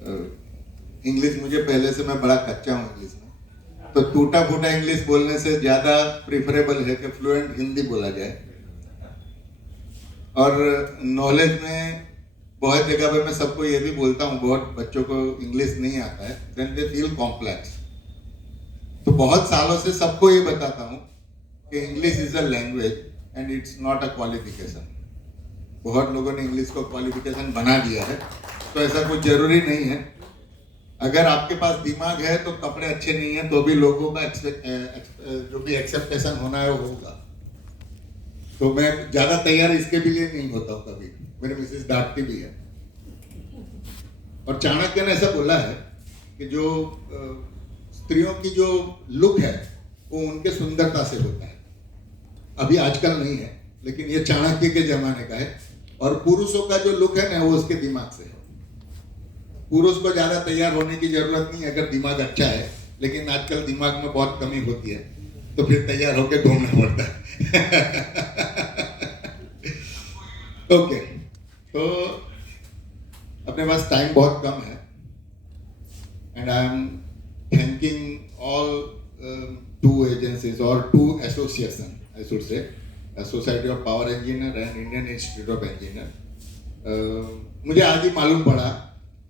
English मुझे पहले से मैं बड़ा कच्चा हूँ इंग्लिश में, तो टूटा फूटा इंग्लिश बोलने से ज़्यादा प्रिफरेबल है कि फ्लुएंट हिंदी बोला जाए। और नॉलेज में बहुत जगह पे मैं सबको ये भी बोलता हूँ, बहुत बच्चों को इंग्लिश नहीं आता है, देन दे फील कॉम्प्लेक्स। तो बहुत सालों से सबको ये बताता हूँ कि English is a language and it's not a qualification. बहुत लोगों ने इंग्लिश को क्वालिफिकेशन बना दिया है, तो ऐसा कुछ जरूरी नहीं है। अगर आपके पास दिमाग है तो कपड़े अच्छे नहीं है तो भी लोगों का जो भी एक्सेप्टेशन होना है वो होगा। तो मैं ज्यादा तैयार इसके भी लिए नहीं होता हूँ कभी, मेरी मिसेस डांटती भी है। और चाणक्य ने ऐसा बोला है कि जो स्त्रियों की जो लुक है वो उनके सुंदरता से होता है। अभी आजकल नहीं है, लेकिन ये चाणक्य के जमाने का है। और पुरुषों का जो लुक है ना वो उसके दिमाग से है। पुरुष को ज्यादा तैयार होने की जरूरत नहीं अगर दिमाग अच्छा है, लेकिन आजकल दिमाग में बहुत कमी होती है, तो फिर तैयार होकर घूमना पड़ता है। ओके, तो अपने पास टाइम बहुत कम है, and I am thanking all two agencies और two association, I should say, society of power engineer and Indian institute of engineer. मुझे आज ही मालूम पड़ा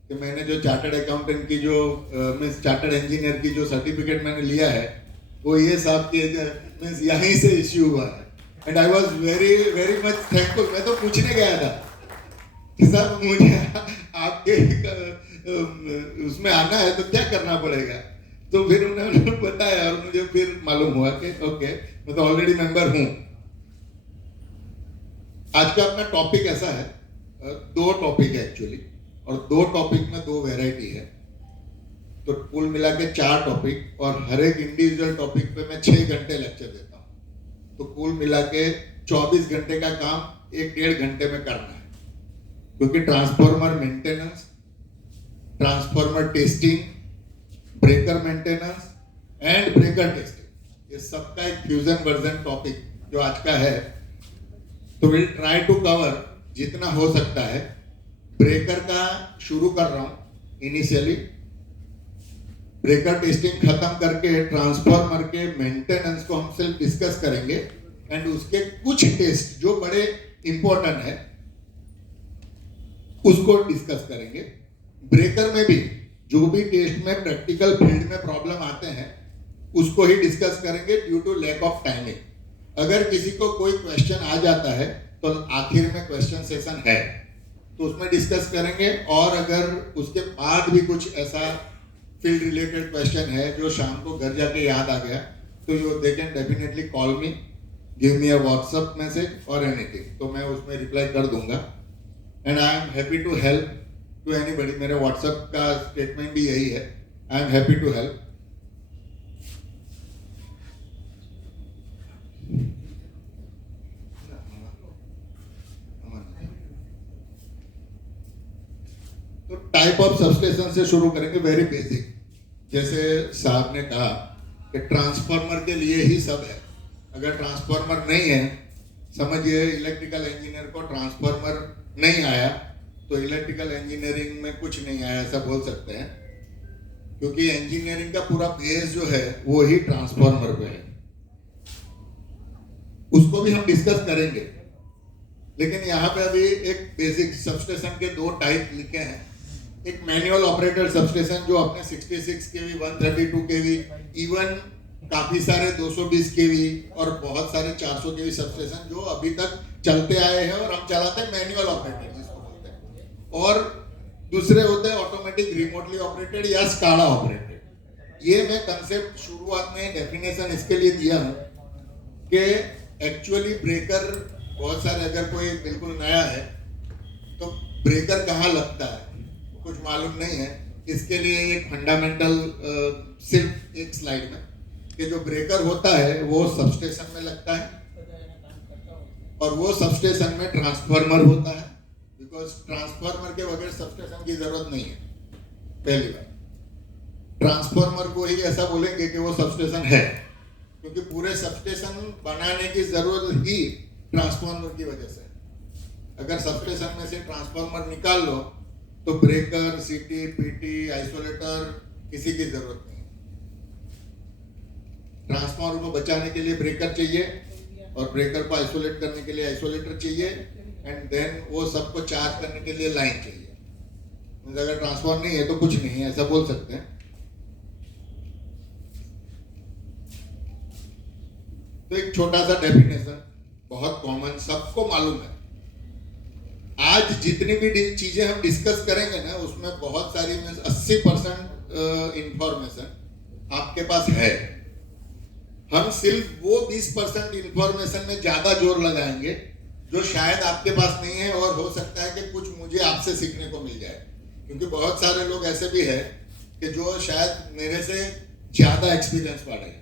कि मैंने जो चार्टर्ड अकाउंटेंट की जो मीन्स चार्टर्ड इंजीनियर की जो सर्टिफिकेट मैंने लिया है वो ये साहब के मीन्स यहीं से इश्यू हुआ है। And I was very very much thankful. मैं तो पूछने गया था कि साहब मुझे आपके उसमें आना है तो क्या करना पड़ेगा, तो फिर उन्होंने बताया और मुझे फिर मालूम हुआ कि ओके मैं तो ऑलरेडी मेंबर हूँ। आज का अपना टॉपिक ऐसा है, दो टॉपिक है एक्चुअली, और दो टॉपिक में दो वैरायटी है, तो कुल मिला के 4 टॉपिक, और हर एक इंडिविजुअल टॉपिक पे मैं 6 घंटे लेक्चर देता हूँ। तो कुल मिला के 24 घंटे का काम 1-1.5 घंटे में करना है, क्योंकि transformer maintenance, transformer testing, breaker maintenance and breaker testing, ये सबका एक फ्यूजन वर्जन टॉपिक जो आज का है। तो विल ट्राई टू कवर जितना हो सकता है। ब्रेकर का शुरू कर रहा हूं इनिशियली, ब्रेकर टेस्टिंग खत्म करके ट्रांसफॉर्मर के मेंटेनेंस को हम सिर्फ डिस्कस करेंगे, एंड उसके कुछ टेस्ट जो बड़े इंपॉर्टेंट है उसको डिस्कस करेंगे। ब्रेकर में भी जो भी टेस्ट में प्रैक्टिकल फील्ड में प्रॉब्लम आते हैं उसको ही डिस्कस करेंगे due to lack of timing. अगर किसी को कोई क्वेश्चन आ जाता है तो आखिर में क्वेश्चन सेशन है तो उसमें डिस्कस करेंगे, और अगर उसके बाद भी कुछ ऐसा फील्ड रिलेटेड क्वेश्चन है जो शाम को घर जाके याद आ गया तो they can definitely call me, give me a WhatsApp message और एनीथिंग, तो मैं उसमें रिप्लाई कर दूंगा। And I am happy to help to anybody. मेरे व्हाट्सएप का स्टेटमेंट भी यही है, I am happy to help. तो टाइप ऑफ सबस्टेशन से शुरू करेंगे, वेरी बेसिक। जैसे साहब ने कहा कि ट्रांसफार्मर के लिए ही सब है। अगर ट्रांसफार्मर नहीं है, समझिए इलेक्ट्रिकल इंजीनियर को ट्रांसफार्मर नहीं आया तो इलेक्ट्रिकल इंजीनियरिंग में कुछ नहीं आया, ऐसा बोल सकते हैं, क्योंकि इंजीनियरिंग का पूरा बेस जो है वो ही ट्रांसफार्मर पे है। उसको भी हम डिस्कस करेंगे, लेकिन यहाँ पे अभी एक बेसिक सबस्टेशन के 2 टाइप लिखे हैं। एक मैनुअल ऑपरेटेड सबस्टेशन जो अपने 66 केवी, 132 केवी, इवन काफी सारे 220 केवी और बहुत सारे 400 केवी सबस्टेशन जो अभी तक चलते आए हैं और हम चलाते हैं मैनुअल ऑपरेटेड जिसको बोलते हैं। और दूसरे होते हैं ऑटोमेटिक रिमोटली ऑपरेटेड या स्काडा ऑपरेटेड। ये मैं कंसेप्ट शुरुआत में डेफिनेशन इसके लिए दिया हूँ कि एक्चुअली ब्रेकर बहुत सारे, अगर कोई बिल्कुल नया है तो ब्रेकर कहाँ लगता है कुछ मालूम नहीं है। इसके लिए एक फंडामेंटल सिर्फ एक स्लाइड में कि जो ब्रेकर होता है वो सबस्टेशन में लगता है, और वो सबस्टेशन में ट्रांसफार्मर होता है, बिकॉज ट्रांसफार्मर के बगैर सबस्टेशन की जरूरत नहीं है। पहली बात, ट्रांसफार्मर को ही ऐसा बोलेंगे कि वो सबस्टेशन है, क्योंकि पूरे सबस्टेशन बनाने की जरूरत ही ट्रांसफार्मर की वजह से। अगर सबस्टेशन में से ट्रांसफार्मर निकाल लो तो ब्रेकर, सीटी, पीटी, आइसोलेटर किसी की जरूरत नहीं। ट्रांसफार्मर को बचाने के लिए ब्रेकर चाहिए और ब्रेकर को आइसोलेट करने के लिए आइसोलेटर चाहिए, एंड देन वो सबको चार्ज करने के लिए लाइन चाहिए। अगर ट्रांसफार्मर नहीं है तो कुछ नहीं है, ऐसा बोल सकते हैं। तो एक छोटा सा डेफिनेशन, बहुत कॉमन, सबको मालूम है। आज जितनी भी चीजें हम डिस्कस करेंगे ना, उसमें बहुत सारी 80% इंफॉर्मेशन आपके पास है। हम सिर्फ वो 20% इंफॉर्मेशन में ज्यादा जोर लगाएंगे जो शायद आपके पास नहीं है, और हो सकता है कि कुछ मुझे आपसे सीखने को मिल जाए, क्योंकि बहुत सारे लोग ऐसे भी है कि जो शायद मेरे से ज्यादा एक्सपीरियंस पा रहे हैं।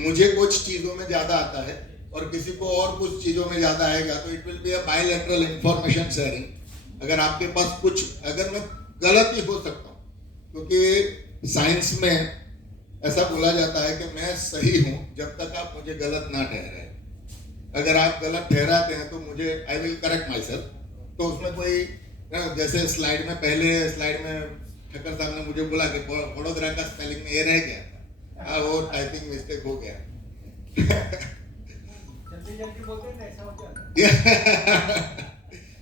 मुझे कुछ चीजों में ज्यादा आता है और किसी को और कुछ चीजों में ज्यादा आएगा, तो it will be a bilateral information sharing. अगर आपके पास कुछ, अगर मैं गलत ही हो सकता हूँ, क्योंकि साइंस में ऐसा बोला जाता है कि मैं सही हूं जब तक आप मुझे गलत ना ठहराए। अगर आप गलत ठहराते हैं तो मुझे, I will correct my self. तो उसमें कोई, जैसे स्लाइड में, पहले स्लाइड में ठक्कर साहब ने मुझे बोला कि वडोदरा का स्पेलिंग में ये रह गया था, वो टाइपिंग मिस्टेक हो गया।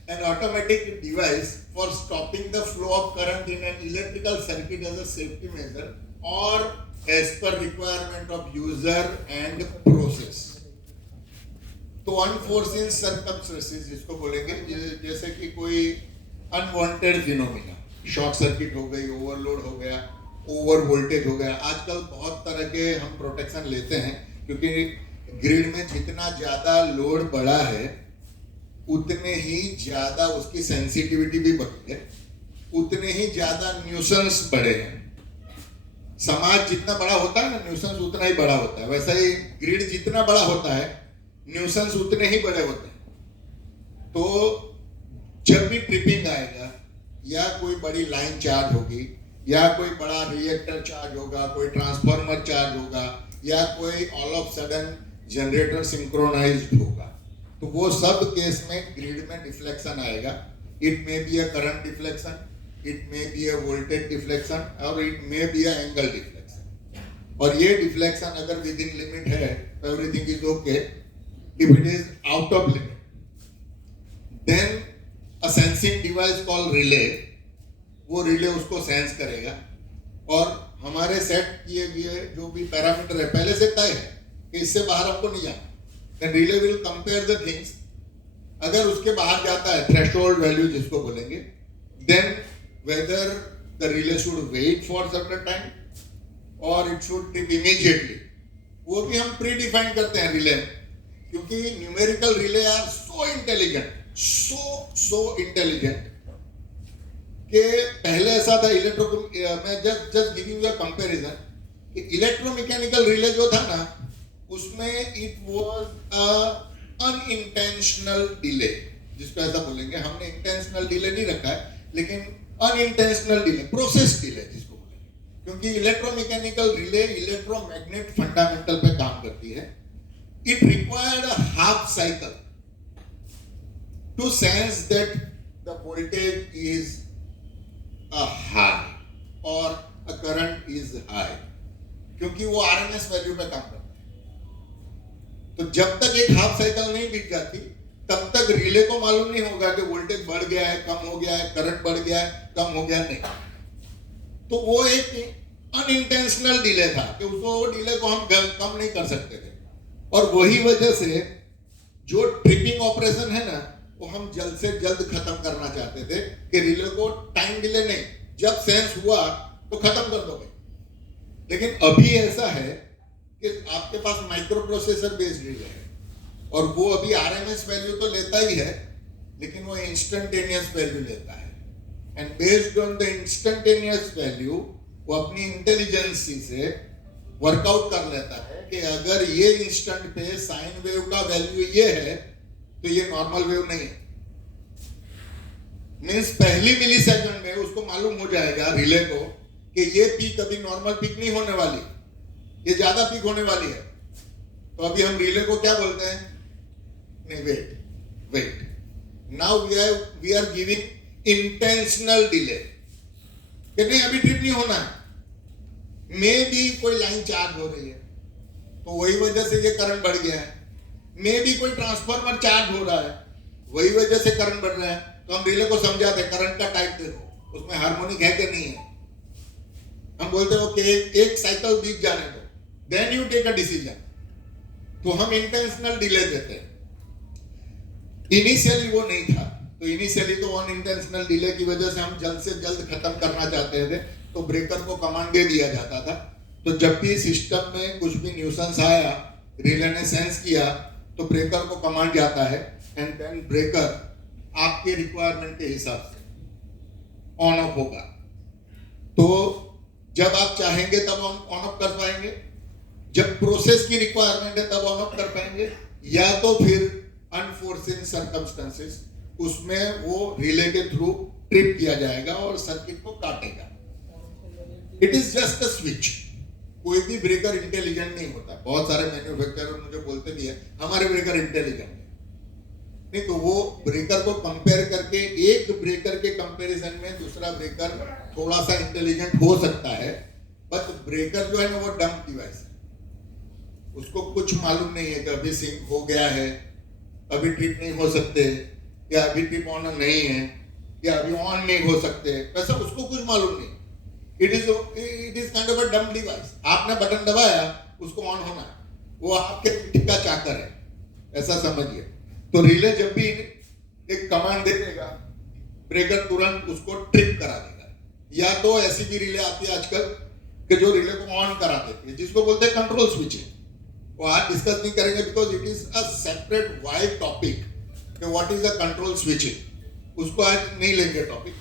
An automatic device for stopping the flow of current in an electrical circuit as a safety measure or as per requirement of user and process. तो अनफोर्सिन सर्कमस्टेंसेस जिसको बोलेंगे, जैसे कि कोई अनवांटेड फिनोमिना, शॉर्ट सर्किट हो गई, overload हो गया, ओवर वोल्टेज हो गया। आजकल बहुत तरह के हम प्रोटेक्शन लेते हैं, क्योंकि ग्रिड में जितना ज्यादा लोड बढ़ा है उतने ही ज्यादा उसकी सेंसिटिविटी भी बढ़ी है, उतने ही ज्यादा न्यूसेंस बढ़े हैं। समाज जितना बड़ा होता है ना, न्यूसेंस उतना ही बड़ा होता है। वैसा ही ग्रिड जितना बड़ा होता है, न्यूसेंस उतने ही बड़े होते हैं। तो जब भी ट्रिपिंग आएगा, या कोई बड़ी लाइन चार्ज होगी, या कोई बड़ा रिएक्टर चार्ज होगा, कोई ट्रांसफार्मर चार्ज होगा, या कोई all of sudden generator synchronized होगा, तो वो सब केस में ग्रिड में डिफ्लेक्शन आएगा। It may be a current deflection, it may be a voltage deflection, और it may be a angle deflection. और ये डिफ्लेक्शन अगर विद इन लिमिट है, everything is okay. If it is out of limit, then a sensing device called relay, वो relay उसको sense करेगा, और हमारे सेट किए गए जो भी पैरामीटर है पहले से तय है कि इससे बाहर हमको नहीं जाना। Then relay will compare the things. अगर उसके बाहर जाता है, threshold value जिसको बोलेंगे, then whether the relay should wait for certain time or it should trip immediately, वो भी हम प्री-डिफाइन करते हैं रिले में, क्योंकि numerical relay are so intelligent, so intelligent कि पहले ऐसा था मैं just giving you a comparison कि इलेक्ट्रोमैकेनिकल रिले जो था ना, उसमें इट वॉज अनइंटेंशनल डिले, जिसको ऐसा बोलेंगे। हमने इंटेंशनल डिले नहीं रखा है, लेकिन अनइंटेंशनल डिले, प्रोसेस डिले जिसको बोलेंगे, क्योंकि इलेक्ट्रोमैकेनिकल रिले इलेक्ट्रोमैग्नेट फंडामेंटल पे काम करती है। It required a half cycle to sense that the voltage is a high और अ करंट इज हाई, क्योंकि वो आरएमएस वैल्यू पे काम करता है। तो जब तक एक हाफ साइकिल नहीं बीत जाती, तब तक रिले को मालूम नहीं होगा कि वोल्टेज बढ़ गया है, कम हो गया है, करंट बढ़ गया है, कम हो गया नहीं। तो वो एक अनइंटेंशनल डिले था कि उसको, वो डिले को हम कम नहीं कर सकते थे। और वही वजह से जो ट्रिपिंग ऑपरेशन है ना, वो हम जल्द से जल्द खत्म करना चाहते थे कि रिले को टाइम डिले नहीं, जब सेंस हुआ तो खत्म कर दोगे। लेकिन अभी ऐसा है कि आपके पास माइक्रो प्रोसेसर बेस्ड रिले है, और वो अभी आरएमएस वैल्यू तो लेता ही है, लेकिन वो इंस्टेंटेनियस वैल्यू लेता है। And based on the instantaneous value, वो अपनी इंटेलिजेंसी से वर्कआउट कर लेता है कि अगर ये इंस्टेंट पे साइन वेव का वैल्यू ये है, तो ये नॉर्मल वेव नहीं है। मीन्स पहली मिली सेकंड में उसको मालूम हो जाएगा रिले को कि ये पीक अभी नॉर्मल पीक नहीं होने वाली, ये ज्यादा पीक होने वाली है। तो अभी हम रिले को क्या बोलते हैं? नहीं, wait, now we are giving intentional delay कि नहीं अभी ट्रिप नहीं होना है, मे भी कोई लाइन चार्ज हो रही है तो वही वजह से ये करंट बढ़ गया है, मे भी कोई ट्रांसफार्मर चार्ज हो रहा है वही वजह से करंट बढ़ रहा है, तो हम रिले को समझाते हैं करंट का टाइप देखो उसमें हार्मोनिक है कि नहीं है, हम बोलते हो कि एक साइकिल बीत जाने दो, then you take a decision. तो हम इंटेंशनल डिले देते हैं। इनिशियली वो नहीं था, तो इनिशियली तो अनइंटेंशनल डिले की वजह से हम जल्द से जल्द खत्म करना चाहते थे, तो ब्रेकर को कमांड दे दिया जाता था। तो जब भी सिस्टम में कुछ भी न्यूसेंस आया, रिले ने सेंस किया, तो ब्रेकर को कमांड जाता है एंड देन ब्रेकर आपके रिक्वायरमेंट के हिसाब से ऑन ऑफ होगा। तो जब आप चाहेंगे तब हम ऑन ऑफ कर पाएंगे, जब प्रोसेस की रिक्वायरमेंट है तब ऑन ऑफ कर पाएंगे, या तो फिर अनफोर्सिन सर्कमस्टेंसेस उसमें वो रिले के थ्रू ट्रिप किया जाएगा और सर्किट को काटेगा। It is just a switch. कोई भी ब्रेकर इंटेलिजेंट नहीं होता। बहुत सारे मैन्युफैक्चरर मुझे बोलते भी है हमारे ब्रेकर इंटेलिजेंट है, नहीं तो वो ब्रेकर को कंपेयर करके एक ब्रेकर के कंपैरिजन में दूसरा ब्रेकर थोड़ा सा इंटेलिजेंट हो सकता है, बट ब्रेकर जो है ना वो डंप डिवाइस है, उसको कुछ मालूम नहीं है कि अभी सिंक हो गया है, अभी ट्रिप नहीं हो सकते, या अभी ट्रिप ऑन नहीं है, या अभी ऑन नहीं हो सकते, वैसा उसको कुछ मालूम नहीं। It is kind of a dump device. आपने बटन दबाया, उसको ऑन होना है, वो आपके पिठ का चाकर है, ऐसा समझिए। तो रिले जब भी एक कमांड दे देगा, ब्रेकर तुरंत उसको ट्रिप करा देगा। या तो ऐसी भी रिले आती है आजकल कि जो रिले को ऑन करा देती है, जिसको बोलते हैं कंट्रोल स्विचिंग। वो आज डिस्कस नहीं करेंगे because it is a separate wide topic कि what is the control switching, उसको आज नहीं लेंगे टॉपिक।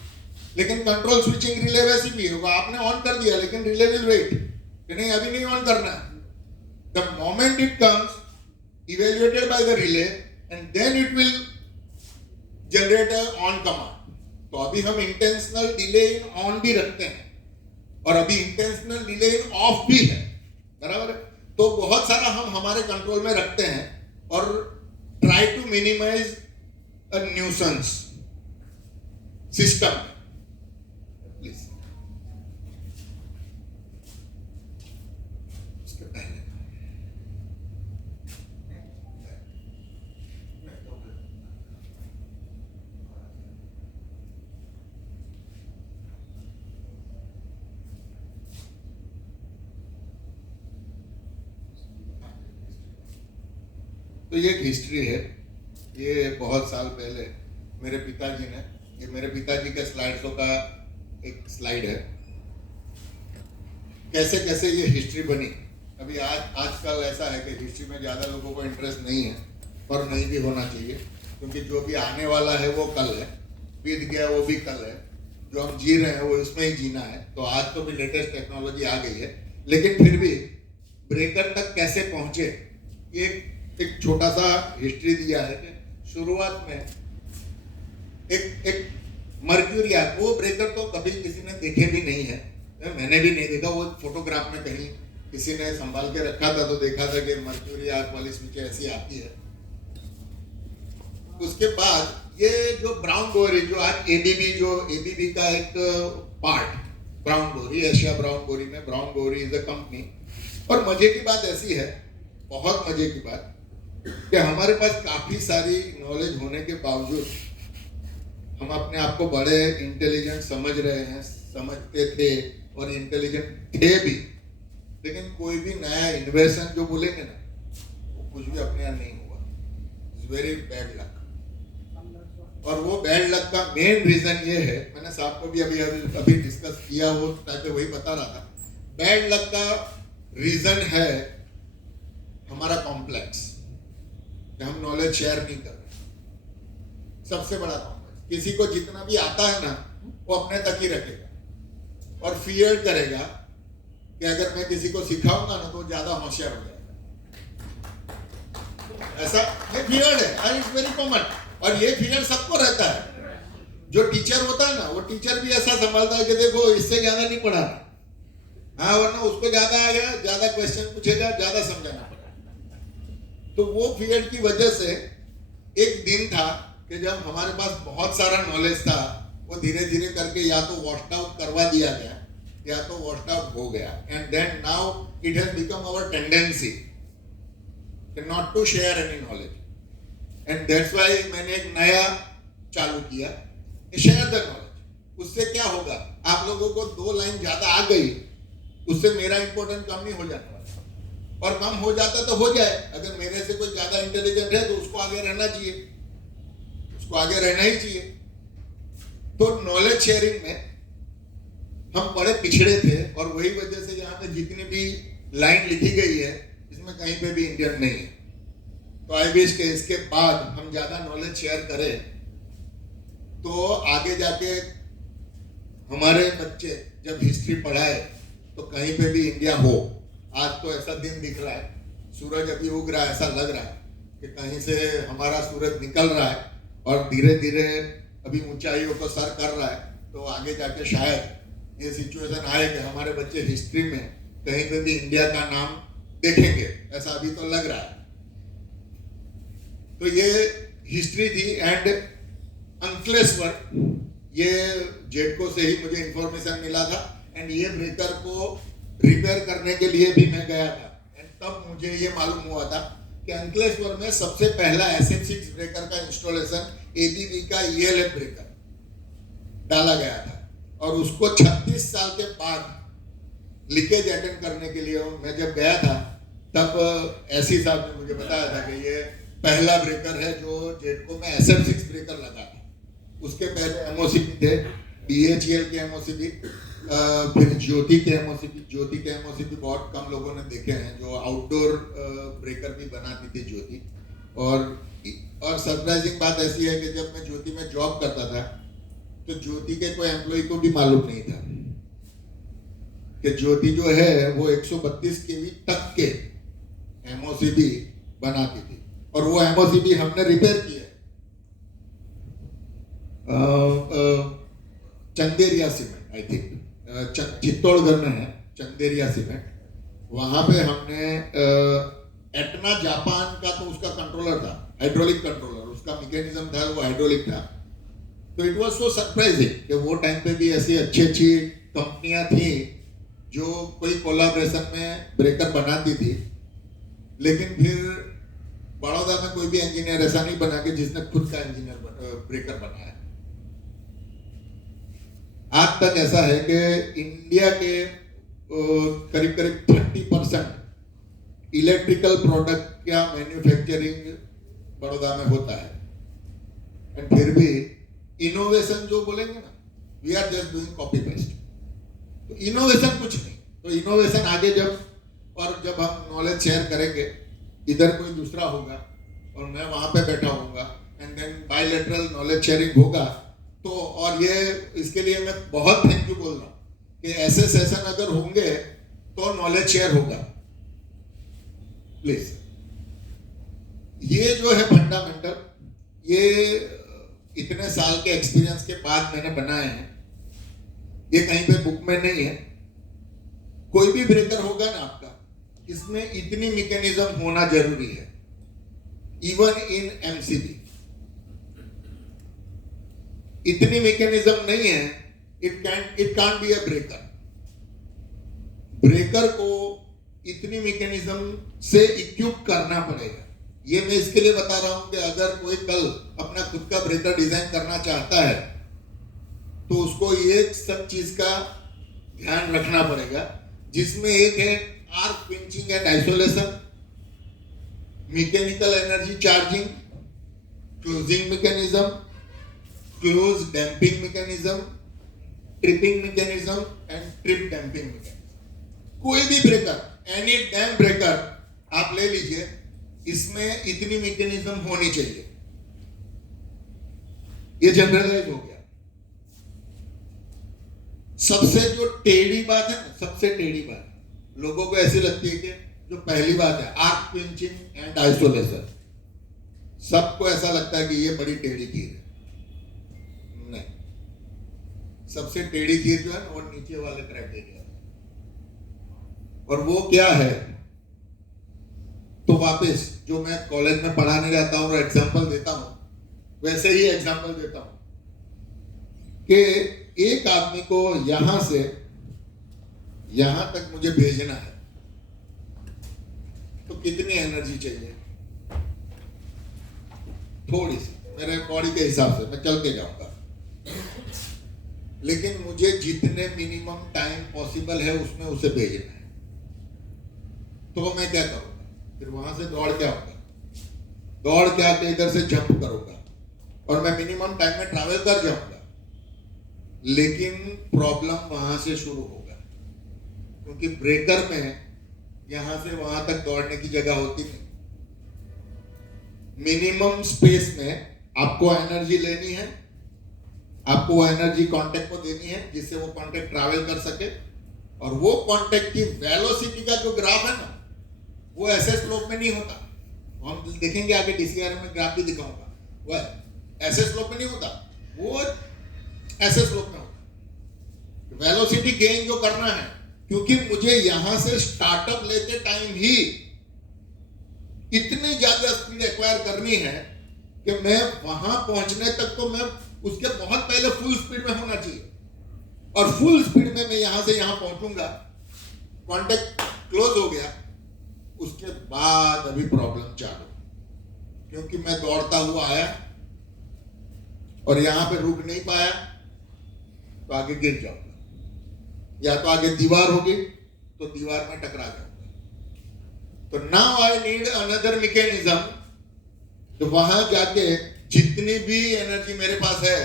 लेकिन कंट्रोल स्विचिंग रिले वैसी भी है, आपने ऑन कर दिया लेकिन रिले विल वेट कि नहीं अभी नहीं ऑन करना है। The moment it comes evaluated by the relay and then it will generate a on command. तो अभी हम इंटेंशनल डिले इन ऑन भी रखते हैं और अभी इंटेंशनल डिले इन ऑफ भी है, बराबर है। तो बहुत सारा हम हमारे कंट्रोल में रखते हैं और try to minimize a nuisance system. Please इसके पहले तो ये एक हिस्ट्री है। ये बहुत साल पहले मेरे पिताजी ने, ये मेरे पिताजी के स्लाइड शो का एक स्लाइड है, कैसे कैसे ये हिस्ट्री बनी। अभी आजकल ऐसा है कि हिस्ट्री में ज़्यादा लोगों को इंटरेस्ट नहीं है और नहीं भी होना चाहिए, क्योंकि जो भी आने वाला है वो कल है, बीत गया वो भी कल है, जो हम जी रहे हैं वो इसमें ही जीना है। तो आज तो भी लेटेस्ट टेक्नोलॉजी आ गई है, लेकिन फिर भी ब्रेकर तक कैसे पहुंचे, ये एक छोटा सा हिस्ट्री दिया है कि शुरुआत में एक मर्क्यूरी आर्क, वो ब्रेकर तो कभी किसी ने देखे भी नहीं है, मैंने भी नहीं देखा, वो फोटोग्राफ में कहीं किसी ने संभाल के रखा था तो देखा था कि मर्क्यूरी आर्क वाली स्विच ऐसी आती है। उसके बाद ये जो ब्राउन बोरी, जो आज एबीबी का एक पार्ट, ब्राउन बोरी, एशिया ब्राउन बोरी में ब्राउन बोरी इज अ कंपनी। और मजे की बात ऐसी है, बहुत मजे की बात, कि हमारे पास काफी सारी नॉलेज होने के बावजूद हम अपने आप को बड़े इंटेलिजेंट समझ रहे हैं, समझते थे और इंटेलिजेंट थे भी, लेकिन कोई भी नया इन्वेंशन जो बोलेंगे ना, वो कुछ भी अपने यहाँ नहीं हुआ। It's very bad luck. और वो बैड लक का मेन रीजन ये है, मैंने साहब को भी अभी डिस्कस किया, वो टाइप वही बता रहा था, बैड लक का रीजन है हमारा कॉम्प्लेक्स, हम नॉलेज शेयर नहीं कर रहे। सबसे बड़ा कॉम्प्लेक्स, किसी को जितना भी आता है ना वो अपने तक ही रखेगा और फियर करेगा कि अगर मैं किसी को सिखाऊंगा ना तो ज्यादा होशियार हो जाएगा। ऐसा ये फियर है, इट्स वेरी कॉमन, और ये फियर सबको रहता है। जो टीचर होता है ना, वो टीचर भी ऐसा संभालता है कि देखो इससे ज्यादा नहीं पढ़ाना, हाँ, वरना उसको ज्यादा आ गया, ज्यादा क्वेश्चन पूछेगा, ज्यादा समझाना पड़ेगा। तो वो फियर की वजह से एक दिन था कि जब हमारे पास बहुत सारा नॉलेज था वो धीरे धीरे करके या तो वॉश्ड आउट करवा दिया गया या तो वॉश्ड आउट हो गया, and then now it has become our tendency not to share any knowledge, and that's why मैंने एक नया चालू किया, शेयर द नॉलेज। उससे क्या होगा, आप लोगों को 2 लाइन ज्यादा आ गई, उससे मेरा इंपॉर्टेंट कम नहीं हो जाता, और कम हो जाता तो हो जाए, अगर मेरे से कोई ज्यादा इंटेलिजेंट है तो उसको आगे रहना चाहिए, उसको आगे रहना ही चाहिए। तो नॉलेज शेयरिंग में हम बड़े पिछड़े थे, और वही वजह से यहाँ पे जितनी भी लाइन लिखी गई है इसमें कहीं पे भी इंडियन नहीं है। तो आई विश के इसके बाद हम ज्यादा नॉलेज शेयर करें, तो आगे जाके हमारे बच्चे जब हिस्ट्री पढ़ाए तो कहीं पे भी इंडिया हो। आज तो ऐसा दिन दिख रहा है, सूरज अभी उग रहा है, ऐसा लग रहा है कि कहीं से हमारा सूरज निकल रहा है और धीरे धीरे अभी ऊंचाइयों को सर कर रहा है। तो आगे जाके शायद ये सिचुएशन आए कि हमारे बच्चे हिस्ट्री में कहीं पे भी इंडिया का नाम देखेंगे, ऐसा अभी तो लग रहा है। तो ये हिस्ट्री थी। एंड अंकलेश्वर, ये जेडको से ही मुझे इंफॉर्मेशन मिला था, एंड ये ब्रेकर को रिपेयर करने के लिए भी मैं गया था, एंड तब मुझे ये मालूम हुआ था कि अंकलेश्वर में सबसे पहला SF6 ब्रेकर का इंस्टॉलेशन ABB का ELF ब्रेकर डाला गया था, और उसको 36 साल के बाद लीकेज अटेंड करने के लिए मैं जब गया था, तब ऐसी साहब ने मुझे बताया था कि ये पहला ब्रेकर है जो जेडको में SF6 ब्रेकर लगा था। उसके पहले MOCB थे, BHEL के MOCB, फिर ज्योति के MOCB बहुत कम लोगों ने देखे हैं, जो आउटडोर ब्रेकर भी बनाती थी ज्योति। और सरप्राइजिंग बात ऐसी है कि जब मैं ज्योति में जॉब करता था तो ज्योति के कोई एम्प्लॉय को भी मालूम नहीं था कि ज्योति जो है वो 132 kV तक के MOCB बनाती थी, और वो MOCB हमने रिपेयर किया Chanderia cement, I think Chittorgarh में है चंदेरिया सीमेंट। वहां पे हमने एटना जापान का तो उसका कंट्रोलर था, हाइड्रोलिक कंट्रोलर, उसका मैकेनिज्म था, वो हाइड्रोलिक था। तो इट वाज सो सरप्राइजिंग कि वो टाइम पे भी ऐसी अच्छी कंपनियां थी जो कोई कोलैबोरेशन में ब्रेकर बनाती थी, लेकिन फिर बड़ौदा में कोई भी इंजीनियर ऐसा नहीं बना कि जिसने खुद का ब्रेकर बनाया। आज तक ऐसा है कि इंडिया के करीब 30% इलेक्ट्रिकल प्रोडक्ट का मैन्युफैक्चरिंग बड़ौदा में होता है, एंड फिर भी इनोवेशन जो बोलेंगे ना, we are just doing copy paste. तो इनोवेशन कुछ नहीं, तो इनोवेशन आगे जब हम नॉलेज शेयर करेंगे, इधर कोई दूसरा होगा और मैं वहां पे बैठा होऊंगा, and then bilateral knowledge sharing होगा। तो और ये इसके लिए मैं बहुत थैंक यू बोल रहा हूँ कि ऐसे सेशन अगर होंगे तो नॉलेज शेयर होगा। प्लीज, ये जो है फंडामेंटल, ये इतने साल के एक्सपीरियंस के बाद मैंने बनाए हैं, ये कहीं पे बुक में नहीं है। कोई भी ब्रेकर होगा ना आपका, इसमें इतनी मैकेनिज्म होना जरूरी है, इवन इन MCB इतनी मैकेनिज्म नहीं है, it can't be a breaker. Breaker को इतनी मैकेनिज्म से इक्विप करना पड़ेगा। ये मैं इसके लिए बता रहा हूं कि अगर कोई कल अपना खुद का ब्रेकर डिजाइन करना चाहता है तो उसको ये सब चीज का ध्यान रखना पड़ेगा, जिसमें एक है arc pinching and isolation, mechanical energy charging, closing mechanism, close damping mechanism, tripping mechanism and trip damping mechanism. कोई भी ब्रेकर, एनी डैम ब्रेकर आप ले लीजिए, इसमें इतनी मैकेनिज्म होनी चाहिए। ये जनरलाइज हो गया। सबसे जो टेढ़ी बात है ना, सबसे टेढ़ी बात लोगों को ऐसी लगती है कि जो पहली बात है आर्क पिंचिंग एंड आइसोलेशन, सबको ऐसा लगता है कि ये बड़ी टेढ़ी खीर है। नहीं, सबसे टेढ़ी खीर जो है ना वो नीचे वाले क्राइटेरिया, और वो क्या है, तो वापस जो मैं कॉलेज में पढ़ाने जाता हूँ और एग्जाम्पल देता हूँ, वैसे ही एग्जाम्पल देता हूँ। कि एक आदमी को यहां से यहां तक मुझे भेजना है, तो कितनी एनर्जी चाहिए? थोड़ी सी, मेरे बॉडी के हिसाब से मैं चल के जाऊंगा, लेकिन मुझे जितने मिनिमम टाइम पॉसिबल है उसमें उसे भेजना है। तो मैं क्या करूंगा? फिर वहां से दौड़ के आऊंगा, दौड़ के आके इधर से जंप करूंगा और मैं मिनिमम टाइम में ट्रैवल कर जाऊंगा। लेकिन प्रॉब्लम वहां से शुरू होगा, क्योंकि ब्रेकर में यहां से वहां तक दौड़ने की जगह होती नहीं। मिनिमम स्पेस में आपको एनर्जी लेनी है, आपको वो एनर्जी कांटेक्ट को देनी है जिससे वो कांटेक्ट ट्रैवल कर सके। और वो कांटेक्ट की वेलोसिटी का जो ग्राफ है ना, वो ऐसे स्लोप में नहीं होता। हम देखेंगे आगे डीसीआरएम में ग्राफ भी दिखाऊंगा, वह ऐसे स्लोप में नहीं होता, वो ऐसे स्लोप में होता। वेलोसिटी गेन जो करना है, क्योंकि मुझे यहां से स्टार्टअप लेते टाइम ही इतनी ज्यादा स्पीड एक्वायर करनी है कि मैं वहां पहुंचने तक तो मैं उसके बहुत पहले फुल स्पीड में होना चाहिए। और फुल स्पीड में मैं यहां से यहां पहुंचूंगा, कांटेक्ट क्लोज हो गया, उसके बाद अभी प्रॉब्लम चालू, क्योंकि मैं दौड़ता हुआ आया और यहां पे रुक नहीं पाया, तो आगे गिर जाऊंगा, या तो आगे दीवार होगी तो दीवार में टकरा जाऊंगा। तो now I need another mechanism, तो वहां जाके जितनी भी एनर्जी मेरे पास है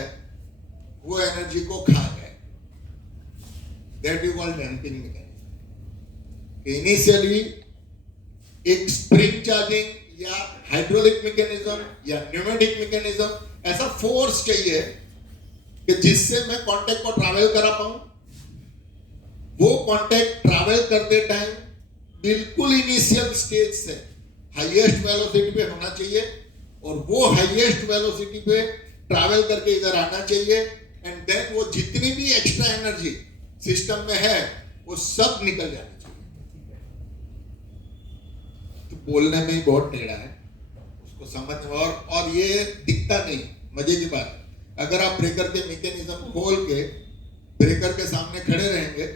वो एनर्जी को खा जाए। That is called damping mechanism. Initially एक स्प्रिंग चार्जिंग या हाइड्रोलिक मैकेनिज्म या न्यूमेटिक मैकेनिज्म, ऐसा फोर्स चाहिए कि जिससे मैं कांटेक्ट को ट्रैवल करा पाऊं। वो कांटेक्ट ट्रैवल करते टाइम बिल्कुल इनिशियल स्टेज से हाईएस्ट वेलोसिटी पे होना चाहिए, और वो हाईएस्ट वेलोसिटी पे ट्रैवल करके इधर आना चाहिए। एंड देन वो जितनी भी एक्स्ट्रा एनर्जी सिस्टम में है वो सब निकल जानी चाहिए। तो बोलने में ही बहुत टेढ़ा है, उसको समझ में, और ये दिखता नहीं। मजे की बात है, अगर आप ब्रेकर के मैकेनिज्म खोल के ब्रेकर के सामने खड़े रहेंगे,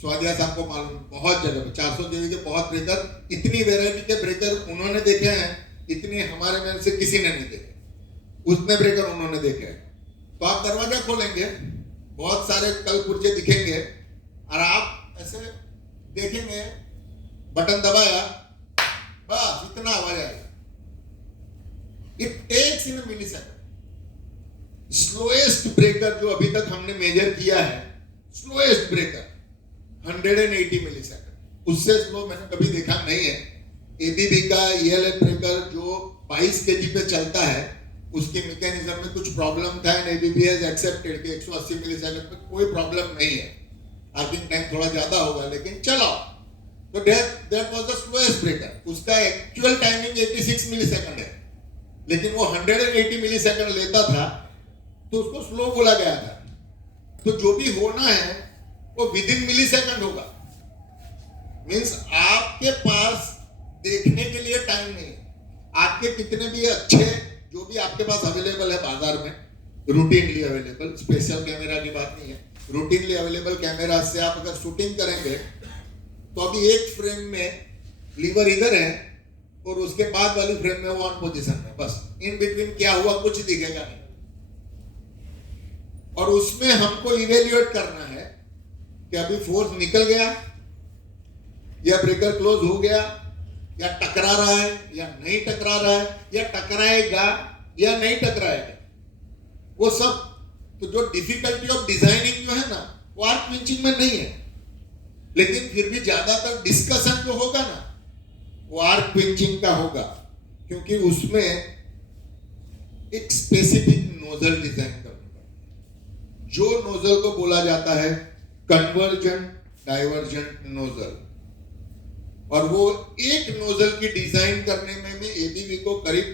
स्वादिया साहब को मालूम, बहुत जगह पे 400 जेवी के बहुत ब्रेकर, इतनी वेराइटी के ब्रेकर उन्होंने देखे हैं, इतने हमारे में से किसी ने नहीं देखे, उतने ब्रेकर उन्होंने देखे हैं। तो आप दरवाजा खोलेंगे, बहुत सारे कल पुर्जे दिखेंगे, और आप ऐसे देखेंगे, बटन दबाया, बस इतना आवाज आएगा। It takes in millisecond. Slowest breaker जो अभी तक हमने मेजर किया है, स्लोएस्ट ब्रेकर 180 मिलीसेकंड, उससे स्लो मैंने कभी देखा नहीं है। एबीबी का ईएलएफ ब्रेकर जो 22 केजी पे चलता है, उसके मैकेनिज्म में कुछ प्रॉब्लम था, एंड एबीबी हैज एक्सेप्टेड कि 180 मिलीसेकंड पे कोई प्रॉब्लम नहीं है। आर्किंग टाइम थोड़ा ज्यादा होगा लेकिन चलो। तो that was the slowest breaker. उसका एक्चुअल टाइमिंग 86 मिलीसेकंड है, लेकिन वो 180 मिलीसेकंड लेता था, तो उसको स्लो बोला गया था। तो जो भी होना है वो विद इन मिलीसेकंड होगा। मींस आपके पास देखने के लिए टाइम नहीं है। आपके कितने भी अच्छे जो भी आपके पास अवेलेबल है बाजार में, रूटीनली अवेलेबल, स्पेशल कैमरा की बात नहीं है, रूटीनली अवेलेबल कैमरा से आप अगर शूटिंग करेंगे, तो अभी एक फ्रेम में लीवर इधर है और उसके बाद वाली फ्रेम में वो ऑन पोजीशन में, बस इन बिटवीन क्या हुआ कुछ दिखेगा नहीं। और उसमें हमको इवेल्युएट करना है कि अभी फोर्स निकल गया, या ब्रेकर क्लोज हो गया, या टकरा रहा है या नहीं टकरा रहा है, या टकराएगा या नहीं टकराएगा, वो सब। तो जो डिफिकल्टी ऑफ डिजाइनिंग जो है ना, वो आर्क पिंचिंग में नहीं है, लेकिन फिर भी ज्यादातर डिस्कशन जो होगा ना, वो आर्क पिंचिंग का होगा, क्योंकि उसमें एक स्पेसिफिक नोजल डिजाइन करना पड़ता है। जो नोजल को बोला जाता है कन्वर्जेंट डाइवर्जेंट नोजल, और वो एक नोजल की डिजाइन करने में भी एबीबी को करीब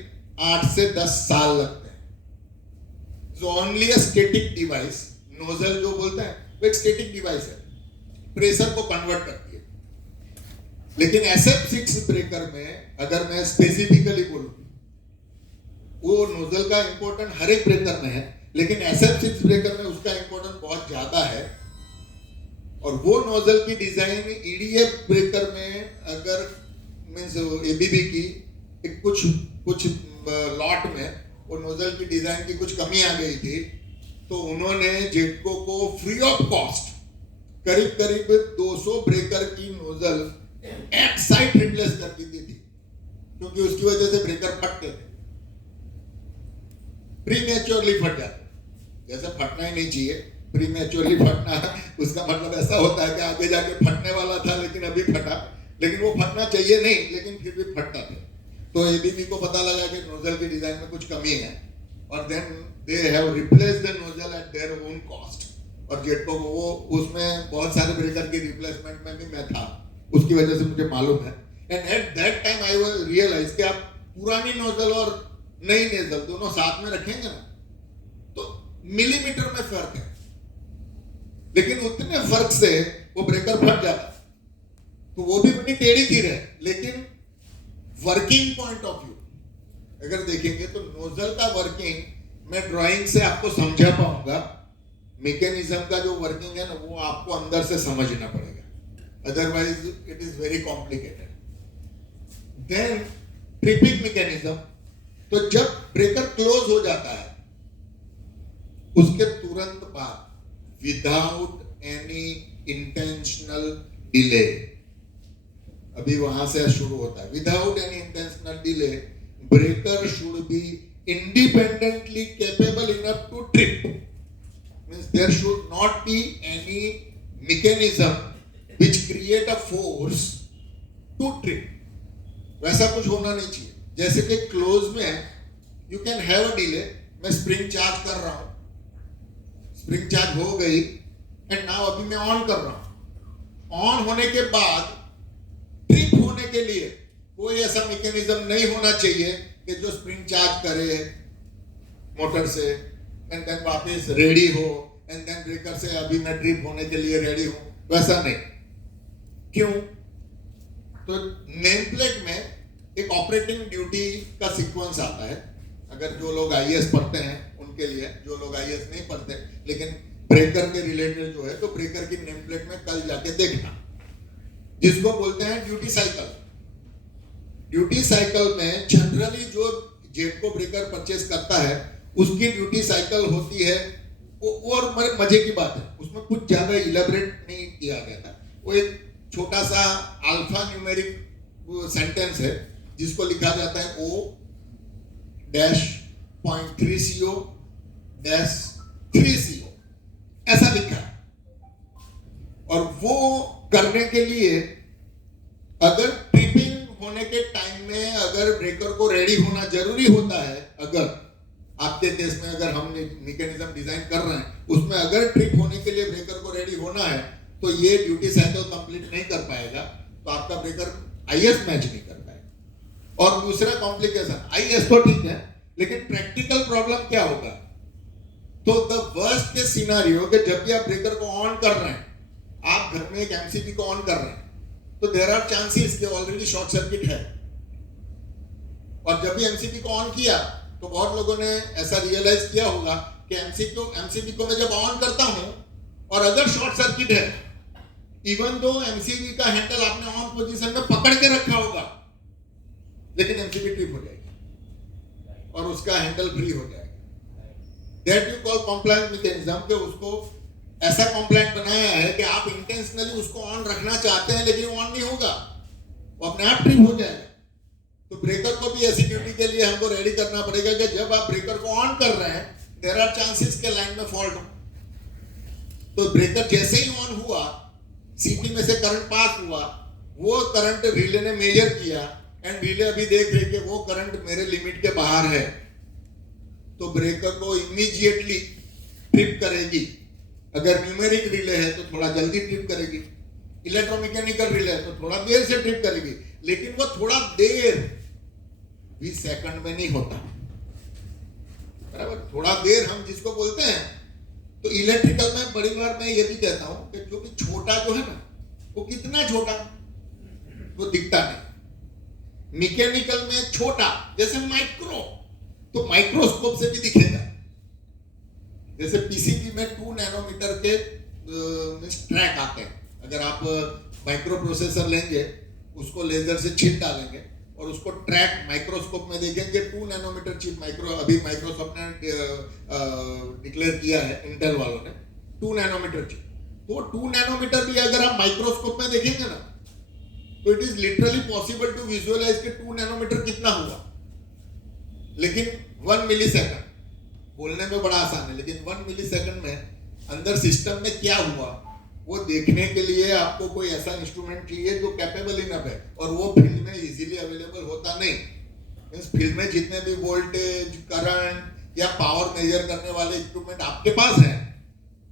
8 से 10 साल लगते हैं। So only a static device, nozzle जो बोलते हैं वो एक स्टैटिक डिवाइस है, प्रेशर को कन्वर्ट करती है। लेकिन SF6 ब्रेकर में अगर मैं स्पेसिफिकली बोलूं, वो नोजल का इंपॉर्टेंट हर एक ब्रेकर में है, लेकिन SF6 ब्रेकर में उसका इंपॉर्टेंस बहुत ज्यादा है। और वो नोजल की डिजाइन EDF ब्रेकर में अगर मीन्स ABB की कुछ लॉट में वो नोजल की डिजाइन की कुछ कमी आ गई थी, तो उन्होंने जेटको को फ्री ऑफ कॉस्ट करीब 200 ब्रेकर की नोजल एट साइट रिप्लेस कर दी थी, क्योंकि उसकी वजह से ब्रेकर फटते थे, प्रीमेच्योरली फट जाते, जैसे फटना ही नहीं चाहिए। प्रीमेच्योरली फटना उसका मतलब ऐसा होता है कि आगे जाके फटने वाला था लेकिन अभी फटा, लेकिन वो फटना चाहिए नहीं, लेकिन फिर भी फटता था। तो ABB को पता लगा कि नोजल की डिजाइन में कुछ कमी है, और then they have replaced the nozzle at their own cost. और जेटको को वो उसमें बहुत सारे ब्रेकर की रिप्लेसमेंट में भी मैं था, उसकी वजह से मुझे मालूम है। And at that time I was realize कि आप पुरानी नोजल और नई नोजल दोनों साथ में रखेंगे ना, तो मिलीमीटर में फर्क है, लेकिन उतने फर्क से वो ब्रेकर फट जाता है। तो वो भी बड़ी टेढ़ी खीर है, लेकिन वर्किंग पॉइंट ऑफ व्यू अगर देखेंगे तो नोजल का वर्किंग मैं ड्राइंग से आपको समझा पाऊंगा, मैकेनिज्म का जो वर्किंग है ना वो आपको अंदर से समझना पड़ेगा, otherwise it is very complicated. Then tripping mechanism, तो जब ब्रेकर क्लोज हो जाता है उसके तुरंत बाद विदाउट एनी इंटेंशनल डिले, अभी वहां से शुरू होता है, without any intentional delay breaker should be independently capable enough to trip, means there should not be any mechanism which create a force to trip. वैसा कुछ होना नहीं चाहिए। जैसे कि क्लोज में you can have a delay, मैं spring charge कर रहा हूं, स्प्रिंग चार्ज हो गई एंड नाउ अभी मैं ऑन कर रहा हूं। ऑन होने के बाद ट्रिप होने के लिए कोई ऐसा मैकेनिज्म नहीं होना चाहिए कि जो स्प्रिंग चार्ज करे मोटर से एंड देन वापस रेडी हो एंड देन ब्रेकर से अभी मैं ट्रिप होने के लिए रेडी हूं, वैसा नहीं। क्यों? तो नेम प्लेट में एक ऑपरेटिंग ड्यूटी का सीक्वेंस आता है, अगर जो लोग IAS पढ़ते हैं उनके लिए, जो लोग IAS नहीं पढ़ते लेकिन ब्रेकर के रिलेटेड जो है, तो ब्रेकर की नेम प्लेट में कल जाके देखना, जिसको बोलते हैं ड्यूटी साइकिल। ड्यूटी साइकिल में जनरली जो जेटको ब्रेकर परचेस करता है उसकी ड्यूटी साइकिल होती है, और मजे की बात है उसमें कुछ ज्यादा इलेबरेट नहीं किया गया था, वो एक छोटा सा अल्फा न्यूमेरिक सेंटेंस है जिसको लिखा जाता है O-.3CO-3CO, ऐसा लिखा है। और वो करने के लिए अगर ट्रिपिंग होने के टाइम में अगर ब्रेकर को रेडी होना जरूरी होता है, अगर आपके केस में अगर हम मैकेनिज्म डिजाइन कर रहे हैं उसमें अगर ट्रिप होने के लिए ब्रेकर को रेडी होना है, तो ये ड्यूटी साइकिल कंप्लीट नहीं कर पाएगा, तो आपका ब्रेकर IAS मैच नहीं कर पाएगा। और दूसरा कॉम्प्लिकेशन, IAS तो ठीक है लेकिन प्रैक्टिकल प्रॉब्लम क्या होगा, तो द वर्स्ट के सिनेरियो कि जब भी आप ब्रेकर को ऑन कर रहे हैं, आप घर में एक MCB को ऑन कर रहे हैं, तो देयर आर चांसेस कि ऑलरेडी शॉर्ट सर्किट है। और जब भी MCB को ऑन किया तो बहुत लोगों ने ऐसा रियलाइज किया होगा कि MCB को मैं जब ऑन करता हूं और अगर शॉर्ट सर्किट है, इवन दो MCB का हैंडल आपने ऑन पोजीशन में पकड़ के रखा होगा, लेकिन MCB ट्रिप हो जाएगी और उसका हैंडल फ्री हो जाएगा। That you call compliance mechanism, के उसको ऐसा कॉम्प्लायंट बनाया है कि आप इंटेंशनली उसको ऑन रखना चाहते हैं लेकिन ऑन नहीं होगा, वो अपने आप ट्रिप हो जाएगा। तो ब्रेकर को भी ऐसी ड्यूटी के लिए हमको रेडी करना पड़ेगा कि जब आप ब्रेकर को ऑन कर रहे हैं, देयर आर चांसेस के लाइन में फॉल्ट हो, तो ब्रेकर जैसे ही ऑन हुआ, CT में से करंट पास हुआ, वो करंट रिले ने मेजर किया एंड रिले अभी देख रहे कि वो करंट मेरे लिमिट के बाहर है, तो ब्रेकर को इमीडिएटली ट्रिप करेगी। अगर न्यूमेरिक रिले है तो थोड़ा जल्दी ट्रिप करेगी, इलेक्ट्रोमैकेनिकल रिले है तो थोड़ा देर से ट्रिप करेगी, लेकिन वो थोड़ा देर भी सेकंड में नहीं होता, बराबर। थोड़ा देर हम जिसको बोलते हैं, तो इलेक्ट्रिकल में बड़ी बार मैं ये भी कहता हूं कि जो भी छोटा जो है ना, वो कितना छोटा वो दिखता नहीं। मैकेनिकल में छोटा जैसे माइक्रो, तो माइक्रोस्कोप से भी दिखेगा, जैसे पीसीबी में 2 नैनोमीटर के ट्रैक आते हैं। अगर आप माइक्रो प्रोसेसर लेंगे, उसको लेजर से छीन डालेंगे और उसको ट्रैक माइक्रोस्कोप में देखेंगे, 2 नैनोमीटर चिप अभी माइक्रोसॉफ्ट ने डिक्लेयर किया है, इंटेल वालों ने 2 नैनोमीटर चिप। तो 2 नैनोमीटर भी अगर आप माइक्रोस्कोप में देखेंगे ना, तो it is literally possible to visualize कि 2 नैनोमीटर कितना हुआ। लेकिन 1 मिलीसेकंड, बोलने में बड़ा आसान है, लेकिन 1 मिलीसेकंड में अंदर सिस्टम में क्या हुआ वो देखने के लिए आपको कोई ऐसा इंस्ट्रूमेंट चाहिए जो कैपेबल इनफ है, और वो फील्ड में इजीली अवेलेबल होता नहीं। इस फील्ड में जितने भी वोल्टेज, करंट या पावर मेजर करने वाले इंस्ट्रूमेंट आपके पास हैं,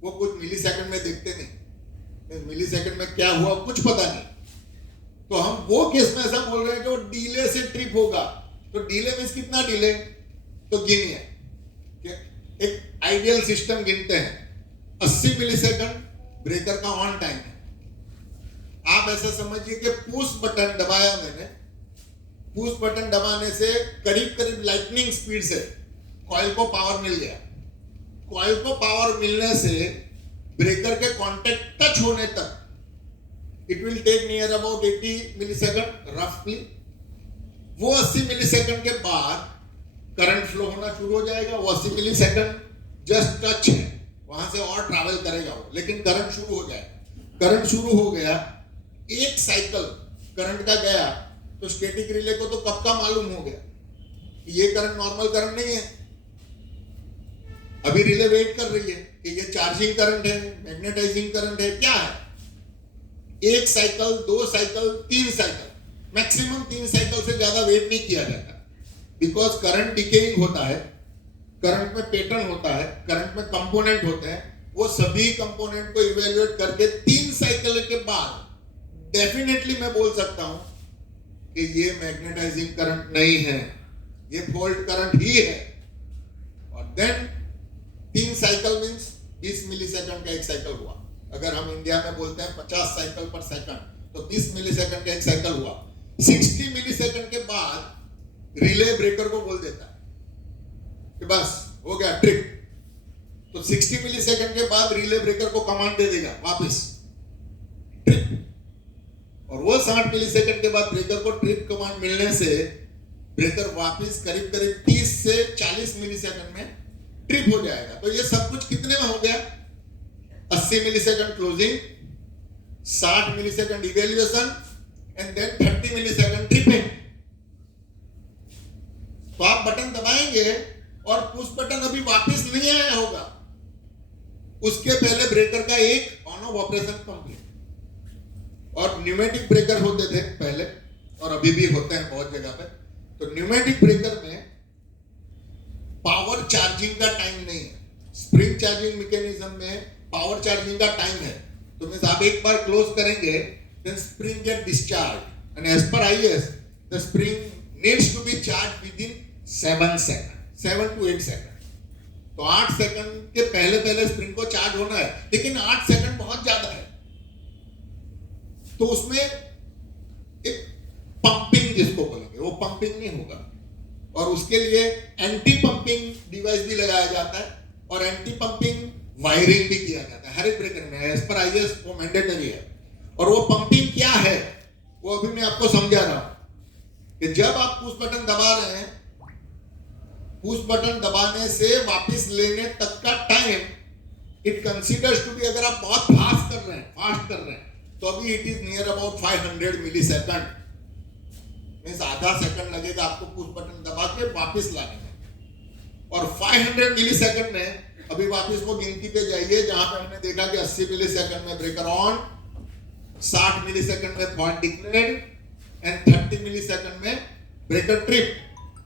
वो कुछ मिलीसेकंड में देखते नहीं। मिलीसेकंड में क्या हुआ कुछ पता नहीं। तो हम वो केस में ऐसा बोल रहे हैं कि वो डिले से ट्रिप होगा। तो डिले मींस कितना डिले, तो गिनिए, एक आइडियल सिस्टम गिनते हैं 80 मिलीसेकंड ब्रेकर का ऑन टाइम है। आप ऐसा समझिए कि पुश बटन दबाया मैंने, पुश बटन दबाने से करीब करीब लाइटनिंग स्पीड से कॉइल को पावर मिल गया। कॉइल को पावर मिलने से ब्रेकर के कांटेक्ट टच होने तक it will take near about 80 millisecond रफली। वो 80 मिलीसेकंड के बाद करंट फ्लो होना शुरू हो जाएगा। वो 80 मिलीसेकंड जस्ट टच है, वहां से और ट्रैवल करेगा वो, लेकिन करंट शुरू हो जाएगा। करंट शुरू हो गया, एक साइकिल करंट का गया तो स्टैटिक रिले को तो कब का मालूम हो गया कि ये करंट नॉर्मल करंट नहीं है। अभी रिले वेट कर रही है कि ये चार्जिंग करंट है, मैग्नेटाइजिंग करंट है, क्या है। एक cycle, 2 cycle, 3 cycle, maximum 3 cycle से ज्यादा वेट नहीं किया जाता, बिकॉज करंट डिकेइंग होता है, करंट में पैटर्न होता है, करंट में कंपोनेंट होते हैं। वो सभी कंपोनेंट को इवेल्युएट करके 3 साइकिल के बाद डेफिनेटली मैं बोल सकता हूं कि ये मैग्नेटाइजिंग करंट नहीं है, ये फॉल्ट करंट ही है। और देन 3 साइकिल मींस 20 मिलीसेकंड का एक साइकिल हुआ। अगर हम इंडिया में बोलते हैं 50 साइकिल पर सेकंड, तो 20 मिलीसेकंड का एक साइकिल हुआ। 60 मिलीसेकंड के बाद रिले ब्रेकर को बोल देता है कि बस हो गया ट्रिप। तो 60 मिलीसेकंड के बाद रिले ब्रेकर को कमांड दे देगा वापस ट्रिप, और वो 60 मिलीसेकंड के बाद ब्रेकर को ट्रिप कमांड मिलने से ब्रेकर वापस करीब करीब 30 से 40 मिलीसेकंड में ट्रिप हो जाएगा। तो ये सब कुछ कितने में हो गया, 80 millisecond closing, 60 millisecond evaluation and then 30 millisecond tripping. तो आप बटन दबाएंगे और पुश बटन अभी वापस नहीं आया होगा, उसके पहले ब्रेकर का एक ऑन ऑफ ऑपरेशन कंप्लीट। और न्यूमेटिक ब्रेकर होते थे पहले, और अभी भी होते हैं बहुत जगह पे। तो न्यूमेटिक ब्रेकर में पावर चार्जिंग का टाइम नहीं है। स्प्रिंग चार्जिंग मैकेनिज्म में पावर चार्जिंग का टाइम है। तो मींस आप एक बार क्लोज करेंगे, then spring get discharged, and as per IS the spring needs to be charged within 7 to 8 second. तो 8 सेकंड के पहले स्प्रिंग को चार्ज होना है, लेकिन 8 सेकंड बहुत ज्यादा है। तो उसमें एक पंपिंग जिसको बोलेंगे, वो पंपिंग नहीं होगा, और उसके लिए एंटी पंपिंग डिवाइस भी लगाया जाता है, और एंटी पंपिंग वायरिंग भी किया जाता है हर एक ब्रेकर में। एज पर IS वो मैंडेटरी है। और वो पंपिंग क्या है वो अभी मैं आपको समझा रहा हूं कि जब आप पुश बटन दबा रहे हैं, पुश बटन दबाने से वापस लेने तक का time it considers to be, अगर आप बहुत फास्ट कर रहे हैं तो अभी it is near about 500 millisecond. Means आधा सेकंड लगेगा आपको पुश बटन दबा के वापस लाने में। और 500 मिलीसेकंड में अभी वापस वो गिनती पे जाइए जहां पे हमने देखा कि 80 मिलीसेकंड में ब्रेकर ऑन, 60 मिलीसेकंड में फॉल्ट डिक्लेयर्ड एंड 30 मिलीसेकंड में ब्रेकर ट्रिप।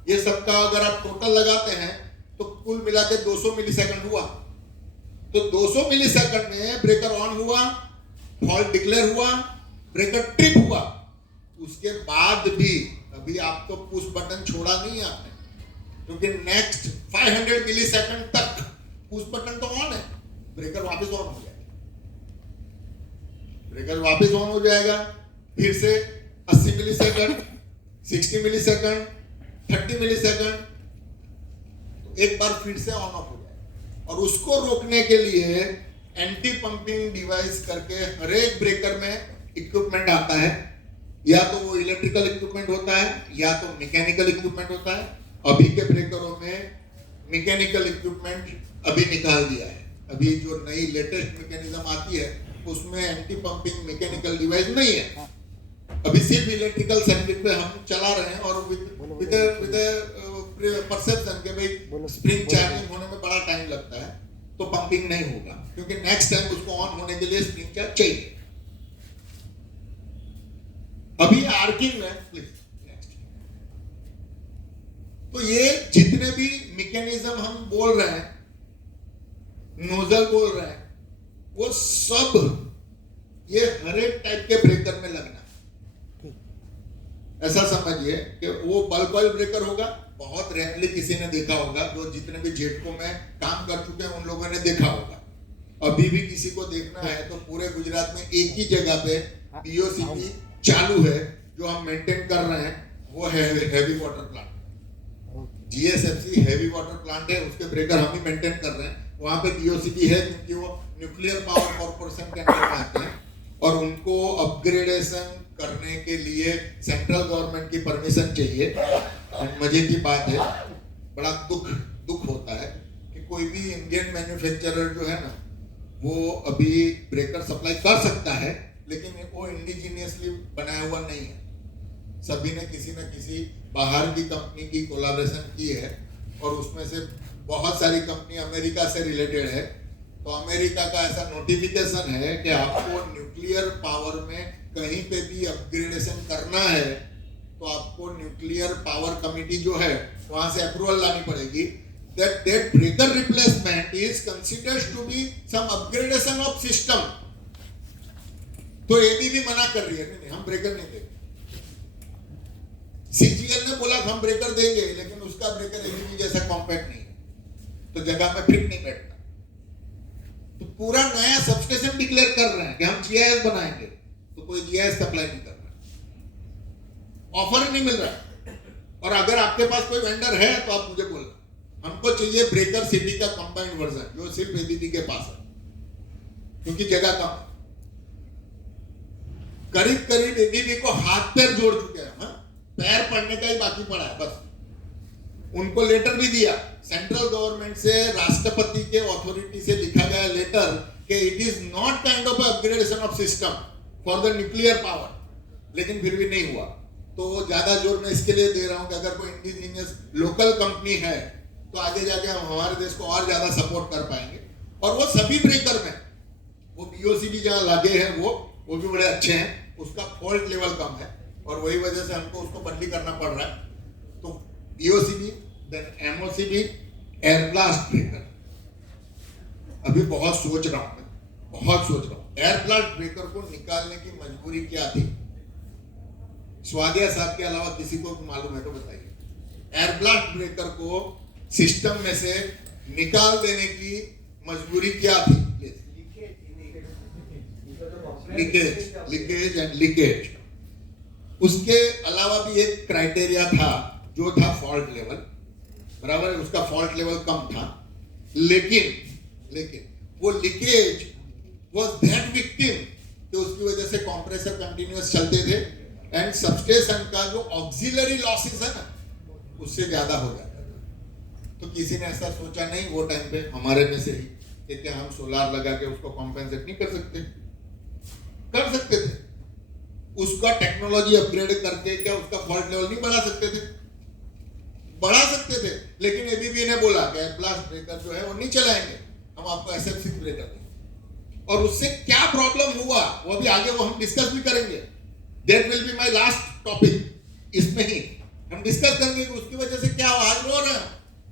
ये सबका अगर आप टोटल लगाते हैं तो कुल मिला के 200 मिलीसेकंड हुआ। तो 200 मिलीसेकंड में ब्रेकर ऑन हुआ, फॉल्ट डिक्लेयर हुआ, ब्रेकर ट्रिप हुआ। उसके बाद भी अभी आपको पुश बटन छोड़ा नहीं आपने, क्योंकि नेक्स्ट 500 मिलीसेकंड तक पुश बटन तो ऑन है, ब्रेकर वापस ऑन हो जाएगा। ब्रेकर वापस ऑन हो जाएगा, फिर से 80 मिलीसेकंड, 60 मिलीसेकंड, 30 मिलीसेकंड, तो एक बार फिर से ऑन ऑफ हो जाएगा। और उसको रोकने के लिए एंटी पंपिंग डिवाइस करके हर एक ब्रेकर में इक्विपमेंट आता है, या तो वो इलेक्ट्रिकल इक्विपमेंट होता है या तो मैकेनिकल इक्विपमेंट होता है। अभी के ब्रेकरों में मैकेनिकल इक्विपमेंट अभी निकाल दिया है। अभी जो नई लेटेस्ट मैकेनिज्म आती है उसमें एंटी पंपिंग मैकेनिकल डिवाइस नहीं है। अभी सिर्फ इलेक्ट्रिकल सर्किट पे हम चला रहे हैं और विद परसेप्शन के भाई स्प्रिंग चार्जिंग होने में बड़ा टाइम लगता है तो पंपिंग नहीं होगा, क्योंकि नेक्स्ट टाइम उसको ऑन होने के लिए स्प्रिंग चार्ज चाहिए। अभी आर्किंग में प्लीज नेक्स्ट। तो ये जितने भी मैकेनिज्म हम बोल रहे हैं, नोजल बोल रहे हैं, वो सब ये हर एक टाइप के ब्रेकर में लगना। ऐसा समझिए कि वो बल्क ऑयल ब्रेकर होगा, बहुत रेयरली किसी ने देखा होगा, जो जितने भी जेटको में काम कर चुके हैं उन लोगों ने देखा होगा। अभी भी किसी को देखना है तो पूरे गुजरात में एक ही जगह पे पीओसीपी चालू है जो हम मेंटेन कर रहे हैं, वो है heavy water plant. GSFC heavy water plant है, उसके ब्रेकर हम ही मेंटेन कर रहे हैं। वहां पे पीओसीपी है क्योंकि वो न्यूक्लियर पावर कॉर्पोरेशन के अंदर में आते हैं और उनको अपग्रेडेशन करने के लिए सेंट्रल गवर्नमेंट की परमिशन चाहिए। मजे की बात है, बड़ा दुख होता है कि कोई भी इंडियन मैन्युफैक्चरर जो है ना, वो अभी ब्रेकर सप्लाई कर सकता है लेकिन वो इंडिजीनियसली बनाया हुआ नहीं है। सभी ने किसी न किसी बाहर की कंपनी की कोलैबोरेशन की है और उसमें से बहुत सारी कंपनी अमेरिका से रिलेटेड है। तो अमेरिका का ऐसा नोटिफिकेशन है कि आपको न्यूक्लियर पावर में कहीं पे भी अपग्रेडेशन करना है तो आपको न्यूक्लियर पावर कमिटी जो है वहां से अप्रूवल लानी पड़ेगी। that breaker replacement is considered to be some upgradation of system। तो एबीबी मना कर रही है, नहीं हम ब्रेकर नहीं देंगे। सीजीएल ने बोला हम ब्रेकर देंगे लेकिन उसका ब्रेकर एबीबी जैसा कॉम्पैक्ट नहीं है, तो जगह पे फिट नहीं बैठता। तो पूरा नया सबस्टेशन डिक्लेयर कर रहे हैं कि हम जीआईएस बनाएंगे, तो कोई जीआईएस सप्लाई नहीं कर रहा, ऑफर नहीं मिल रहा। और अगर आपके पास कोई वेंडर है तो आप मुझे बोलना, हमको चाहिए ब्रेकर सिटी का कंबाइंड वर्जन जो सिर्फ एबीबी के पास है, क्योंकि जगह कम है। करीब करीब एबीबी को हाथ पैर जोड़ चुके हैं, पैर पड़ने का ही बाकी पड़ा है बस। उनको लेटर भी दिया सेंट्रल गवर्नमेंट से, राष्ट्रपति के अथॉरिटी से लिखा गया लेटर कि it is not kind of upgradation of system for the nuclear power, लेकिन फिर भी नहीं हुआ। तो ज्यादा जोर मैं इसके लिए दे रहा हूं कि अगर कोई इंडिजीनियस लोकल कंपनी है तो आगे जाके हम हमारे देश को और ज्यादा सपोर्ट कर पाएंगे। और वो सभी ब्रेकर में वो पीओसीबी जहां लगे हैं वो भी बड़े अच्छे हैं, उसका फॉल्ट लेवल कम है और वही वजह से हमको उसको बदली करना पड़ रहा है। तो पीओसीबी, देन एमओसीबी, एयर ब्लास्ट ब्रेकर अभी बहुत सोच रहा हूं। एयर ब्लास्ट ब्रेकर को निकालने की मजबूरी क्या थी? स्वादिया साहब के अलावा किसी को मालूम है तो बताइए। एयर ब्लास्ट ब्रेकर को सिस्टम में से निकाल देने की मजबूरी क्या थी? लीकेज। उसके अलावा भी एक क्राइटेरिया था जो था फॉल्ट लेवल, बराबर है, उसका फॉल्ट लेवल कम था, लेकिन वो लीकेज वाज दैट विक्टिम कि उसकी वजह से कंप्रेसर कंटिन्यूअस चलते थे एंड सबस्टेशन का जो ऑक्सिलरी लॉसेस है ना उससे ज्यादा हो जाता था। तो किसी ने ऐसा सोचा नहीं वो टाइम पे हमारे में से ही कि क्या हम सोलार लगा के उसको कॉम्पेंसेट नहीं कर सकते? कर सकते थे। उसका टेक्नोलॉजी अपग्रेड करके क्या उसका फॉल्ट लेवल नहीं बढ़ा सकते थे? बढ़ा सकते थे, लेकिन एबीबी ने बोला कि एयर ब्लास्ट ब्रेकर जो है वो नहीं चलाएंगे, हम आपको SF6 ब्रेकर देंगे। और उससे क्या प्रॉब्लम हुआ वो भी आगे वो हम डिस्कस भी करेंगे। That will be my last topic. इसमें ही हम डिस्कस करेंगे कि उसकी वजह से क्या आज रो रहे हैं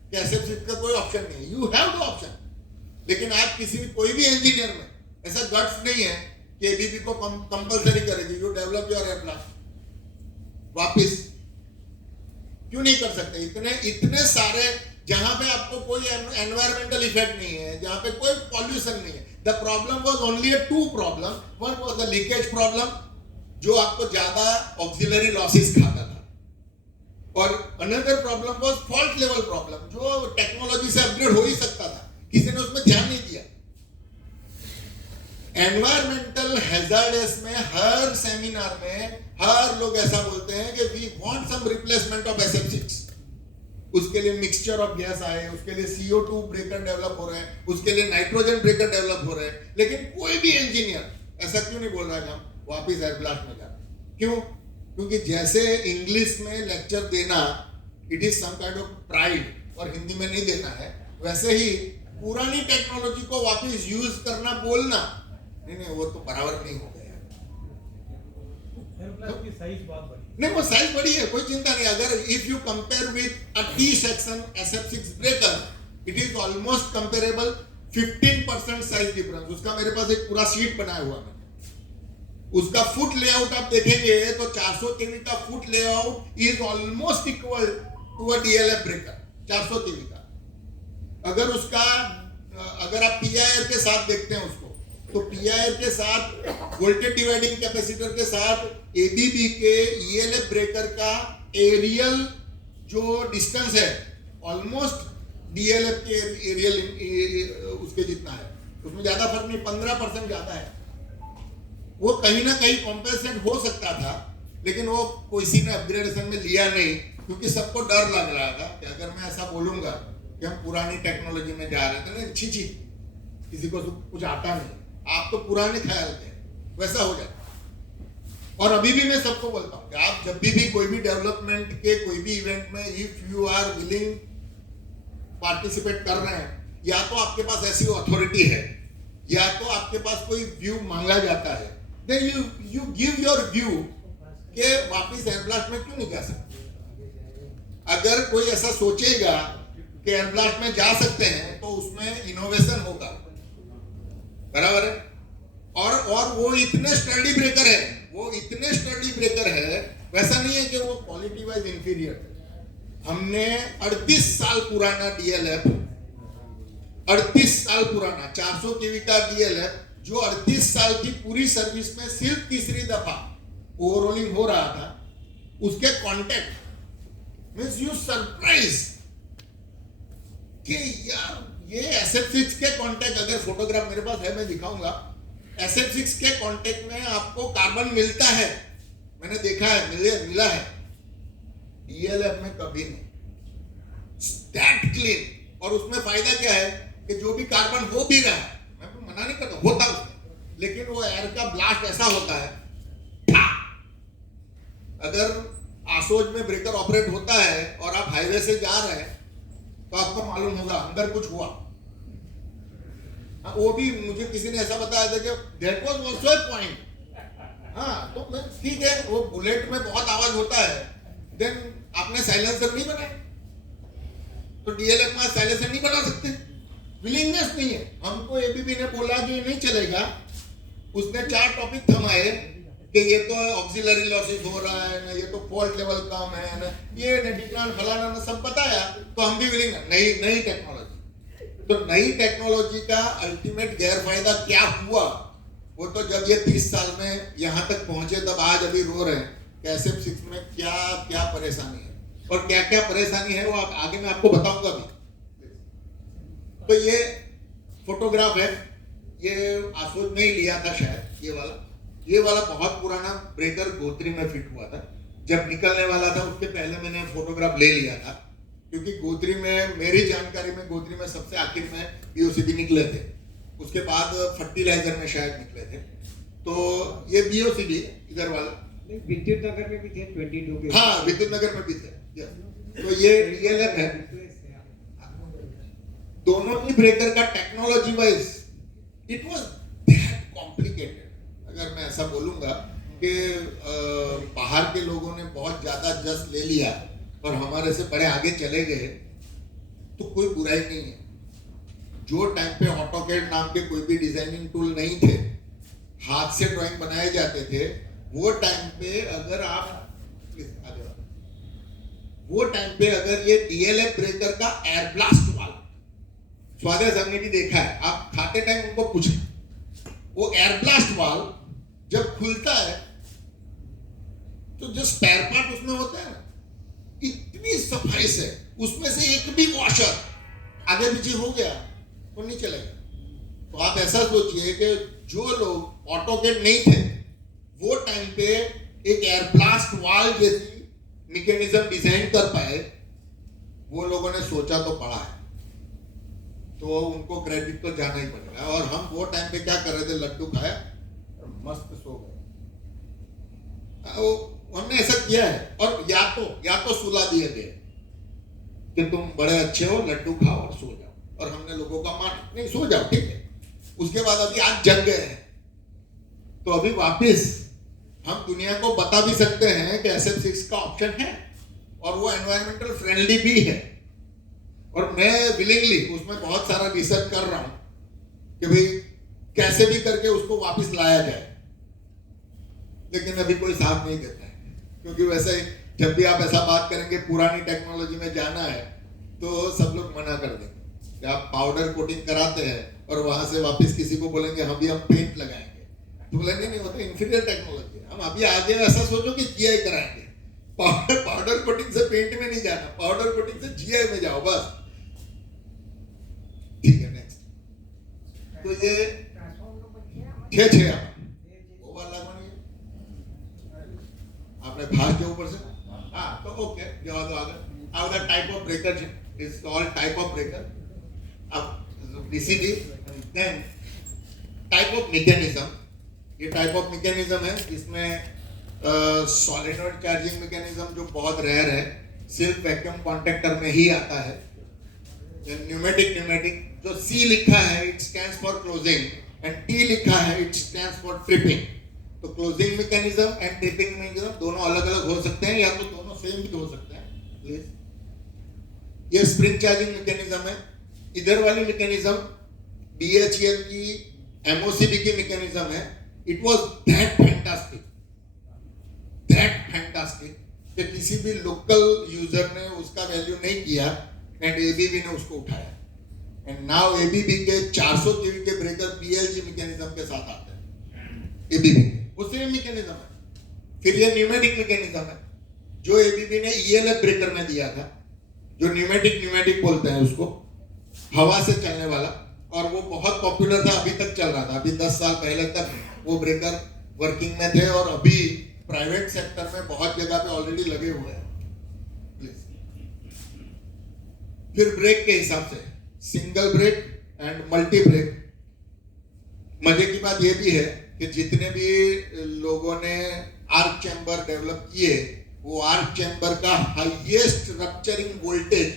कि SF6 का कोई ऑप्शन नहीं है। यू हैव नो ऑप्शन, लेकिन आज कोई भी इंजीनियर में ऐसा गट्स नहीं है कि एबीबी को कंपलसरी करेगी you develop your air blast. वापिस क्यों नहीं कर सकते? इतने सारे जहां पे आपको कोई एनवायरमेंटल इफेक्ट नहीं है, जहां पे कोई पॉल्यूशन नहीं है। The problem was only two problem. One was the leakage problem जो आपको ज्यादा ऑक्सिलरी लॉसेस खाता था, और another problem was fault level problem जो टेक्नोलॉजी से अपग्रेड हो ही सकता था, किसी ने उसमें ध्यान नहीं दिया। एनवायरमेंटल हैजार्डस में हर सेमिनार में हर लोग ऐसा बोलते हैं कि we want some replacement of SF6। उसके लिए मिक्सचर ऑफ गैस आए, उसके लिए CO2 ब्रेकर डेवलप हो रहे हैं, उसके लिए नाइट्रोजन ब्रेकर डेवलप हो रहे हैं, लेकिन कोई भी इंजीनियर ऐसा क्यों नहीं बोल रहा है कि हम वापिस एयर ब्लास्ट में जाए? क्यों? क्योंकि जैसे इंग्लिश में लेक्चर देना it is some kind of pride और हिंदी में नहीं देना है, वैसे ही पुरानी टेक्नोलॉजी को वापस यूज करना बोलना नहीं, वो तो बराबर नहीं हो गया। की साइज बहुत बड़ी नहीं, वो साइज बड़ी है, कोई चिंता नहीं। अगर if you compare with a T section SF6 breaker, it is almost comparable. 15% size difference. उसका मेरे पास एक पूरा शीट बनाया हुआ है। उसका फुट लेआउट आप देखेंगे तो 400 केवी का foot layout is almost equal to a DLF breaker 400 KV का। अगर आप PIR के साथ देखते हैं उसको, तो PIR के साथ वोल्टेज डिवाइडिंग कैपेसिटर के साथ ABB के ELF ब्रेकर का एरियल जो डिस्टेंस है ऑलमोस्ट DLF के एरियल उसके जितना है। उसमें ज्यादा फर्क नहीं, 15% ज्यादा है। वो कहीं ना कहीं कॉम्पेंसेट हो सकता था, लेकिन वो किसी ने अपग्रेडेशन में लिया नहीं, क्योंकि सबको डर लग रहा था कि अगर मैं ऐसा बोलूंगा कि हम पुरानी टेक्नोलॉजी में जा रहे थे, नहीं छी, किसी को कुछ आता नहीं, आप तो पुराने ख्याल थे, वैसा हो जाता। और अभी भी मैं सबको बोलता हूँ कि आप जब भी कोई भी डेवलपमेंट के कोई भी इवेंट में if you are willing participate कर रहे हैं, या तो आपके पास ऐसी अथॉरिटी है, या तो आपके पास कोई व्यू मांगा जाता है, then you give your view के वापिस एयर ब्लास्ट में क्यों नहीं जा सकते। अगर कोई ऐसा सोचेगा कि एयर ब्लास्ट में जा सकते हैं तो उसमें इनोवेशन होगा, बराबर है। और वो इतने स्टडी ब्रेकर है, वैसा नहीं है कि वो क्वालिटी वाइज इंफीरियर है। हमने 38 साल पुराना DLF, 38 साल पुराना 400 केवी का DLF, जो 38 साल की पूरी सर्विस में सिर्फ तीसरी दफा ओवरऑलिंग हो रहा था, उसके कॉन्टेक्ट मींस यू सरप्राइज कि यार ये SF6 के कॉन्टेक्ट, अगर फोटोग्राफ मेरे पास है मैं दिखाऊंगा, SF6 के कॉन्टेक्ट में आपको कार्बन मिलता है, मैंने देखा है, मिला है। DLF में कभी नहीं, दैट क्लीन। और उसमें फायदा क्या है कि जो भी कार्बन हो भी रहा है, मैं तो मना नहीं करता, होता उसमें, लेकिन वो एयर का ब्लास्ट ऐसा होता है, अगर आसोज में ब्रेकर ऑपरेट होता है और आप हाईवे से जा रहे हैं तो आपको मालूम होगा अंदर कुछ हुआ। वो भी मुझे किसी ने ऐसा बताया था कि that was also a point. हाँ, तो ठीक है, वो बुलेट में बहुत आवाज होता है, देन आपने साइलेंसर नहीं बनाए, तो DLF में साइलेंसर नहीं बना सकते, विलिंगनेस नहीं है। हमको ABB ने बोला कि नहीं चलेगा, उसने 4 टॉपिक थमाए कि ये तो ऑक्सिलरी लॉसेस हो रहा है ना, ये तो फॉल्ट लेवल कम है ना, ये नेटिक्रान फलाना ना, सब बताया, तो हम भी विलिंग नई टेक्नोलॉजी। तो नई टेक्नोलॉजी का अल्टीमेट गैर फायदा क्या हुआ, वो तो जब ये 30 साल में यहाँ तक पहुंचे तब आज अभी रो रहे हैं कि SF6 में क्या क्या परेशानी है और क्या क्या परेशानी है, वो आगे मैं आपको बताऊंगा भी। तो ये फोटोग्राफ है, ये आसोज में ही लिया था शायद, ये वाला बहुत पुराना ब्रेकर गोत्री में फिट हुआ था। जब निकलने वाला था उसके पहले मैंने फोटोग्राफ ले लिया था, क्योंकि गोत्री में, मेरी जानकारी में गोत्री में सबसे आखिर में BOCB निकले थे, उसके बाद फर्टिलाइजर में शायद निकले थे। तो ये BOCB इधर वाला, विद्युत नगर में भी थे 22 के। हाँ, विद्युत नगर में भी थे। तो ये DLF है। दोनों ही ब्रेकर का technology wise it was that complicated. अगर मैं ऐसा बोलूंगा कि बाहर के लोगों ने बहुत ज्यादा जस ले लिया और हमारे से बड़े आगे चले गए, तो कोई बुराई नहीं है। जो टाइम पे ऑटोकैड नाम के कोई भी डिजाइनिंग टूल नहीं थे, हाथ से ड्राइंग बनाए जाते थे, वो टाइम पे अगर ये DLF ब्रेकर का एयर ब्लास्ट वाला स्वादे संघ ने भी देखा है, आप खाते टाइम उनको पूछना, वो एयर ब्लास्ट वाल जब खुलता है तो जो स्पेयर पार्ट उसमें होता है ना, इतनी सफाई से उसमें से एक भी वॉशर आगे पीछे हो गया तो नहीं चलेगा। तो आप ऐसा सोचिए कि जो लोग ऑटोकेड नहीं थे वो टाइम पे एक एयर ब्लास्ट वाल जैसी मैकेनिज्म डिजाइन कर पाए, वो लोगों ने सोचा तो पड़ा है, तो उनको क्रेडिट तो जाना ही पड़ेगा। और हम वो टाइम पे क्या कर रहे थे, लड्डू खाया और मस्त सो गए। हमने ऐसा किया है। और या तो सुला दिए गए कि तुम बड़े अच्छे हो, लड्डू खाओ और सो जाओ, और हमने लोगों का मान नहीं, सो जाओ ठीक है। उसके बाद अभी आज जग गए हैं, तो अभी वापस हम दुनिया को बता भी सकते हैं कि SF6 का ऑप्शन है और वो एनवायरमेंटल फ्रेंडली भी है। और मैं विलिंगली उसमें बहुत सारा रिसर्च कर रहा हूं कि भाई कैसे भी करके उसको वापस लाया जाए, लेकिन अभी कोई साथ नहीं देता है। क्योंकि वैसे जब भी आप ऐसा बात करेंगे पुरानी टेक्नोलॉजी में जाना है तो सब लोग मना कर देंगे कि आप पाउडर कोटिंग कराते हैं और वहां से वापस किसी को बोलेंगे हम पेंट लगाएंगे, तो बोलेंगे नहीं, वो तो इंफीरियर टेक्नोलॉजी है। हम अभी आगे ऐसा सोचो कि GI कराएंगे, पाउडर कोटिंग से पेंट में नहीं जाना, पाउडर कोटिंग से GI में जाओ बस। ठीक है, नेक्स्ट। तो ये 6 वो वाला आपने भाग के ऊपर से, हाँ तो ओके, जाओ तो आगे। अब the type of breaker is called type of breaker. अब DCB, then type of mechanism. ये टाइप ऑफ मैकेनिज्म है, इसमें सॉलिनॉइड चार्जिंग मैकेनिज्म जो बहुत रेयर है, सिर्फ वैक्यूम कॉन्टैक्टर में ही आता है। न्यूमेटिक जो C लिखा है it stands for closing and T लिखा है इट स्टैंड्स फॉर ट्रिपिंग। तो closing mechanism and tripping mechanism दोनों अलग अलग हो सकते हैं, या तो दोनों सेम भी हो सकते हैं। प्लीज, ये स्प्रिंग चार्जिंग मैकेनिज्म है। इधर वाली मैकेनिज्म BHEL की MOCB की मैकेनिज्म है। इट वाज दैट फैंटास्टिक कि किसी भी लोकल यूजर ने उसका वैल्यू नहीं किया एंड ABB ने उसको उठाया। एंड नाउ ABB के 400 kV के ब्रेकर PLG मैकेनिज्म के साथ आते हैं। ABB वो सेम मैकेनिज्म है। फिर ये न्यूमेटिक मैकेनिज्म है जो ABB ने ELF ब्रेकर में दिया था, जो न्यूमेटिक बोलते हैं उसको, हवा से चलने वाला, और वो बहुत पॉपुलर था, अभी तक चल रहा था। अभी 10 साल पहले तक वो ब्रेकर वर्किंग में थे और अभी प्राइवेट सेक्टर में बहुत जगह पे ऑलरेडी लगे हुए हैं। फिर ब्रेक के हिसाब से single break and multi break. मजे की बात यह भी है कि जितने भी लोगों ने आर्क चैम्बर डेवलप किए, वो आर्क चैम्बर का highest rupturing voltage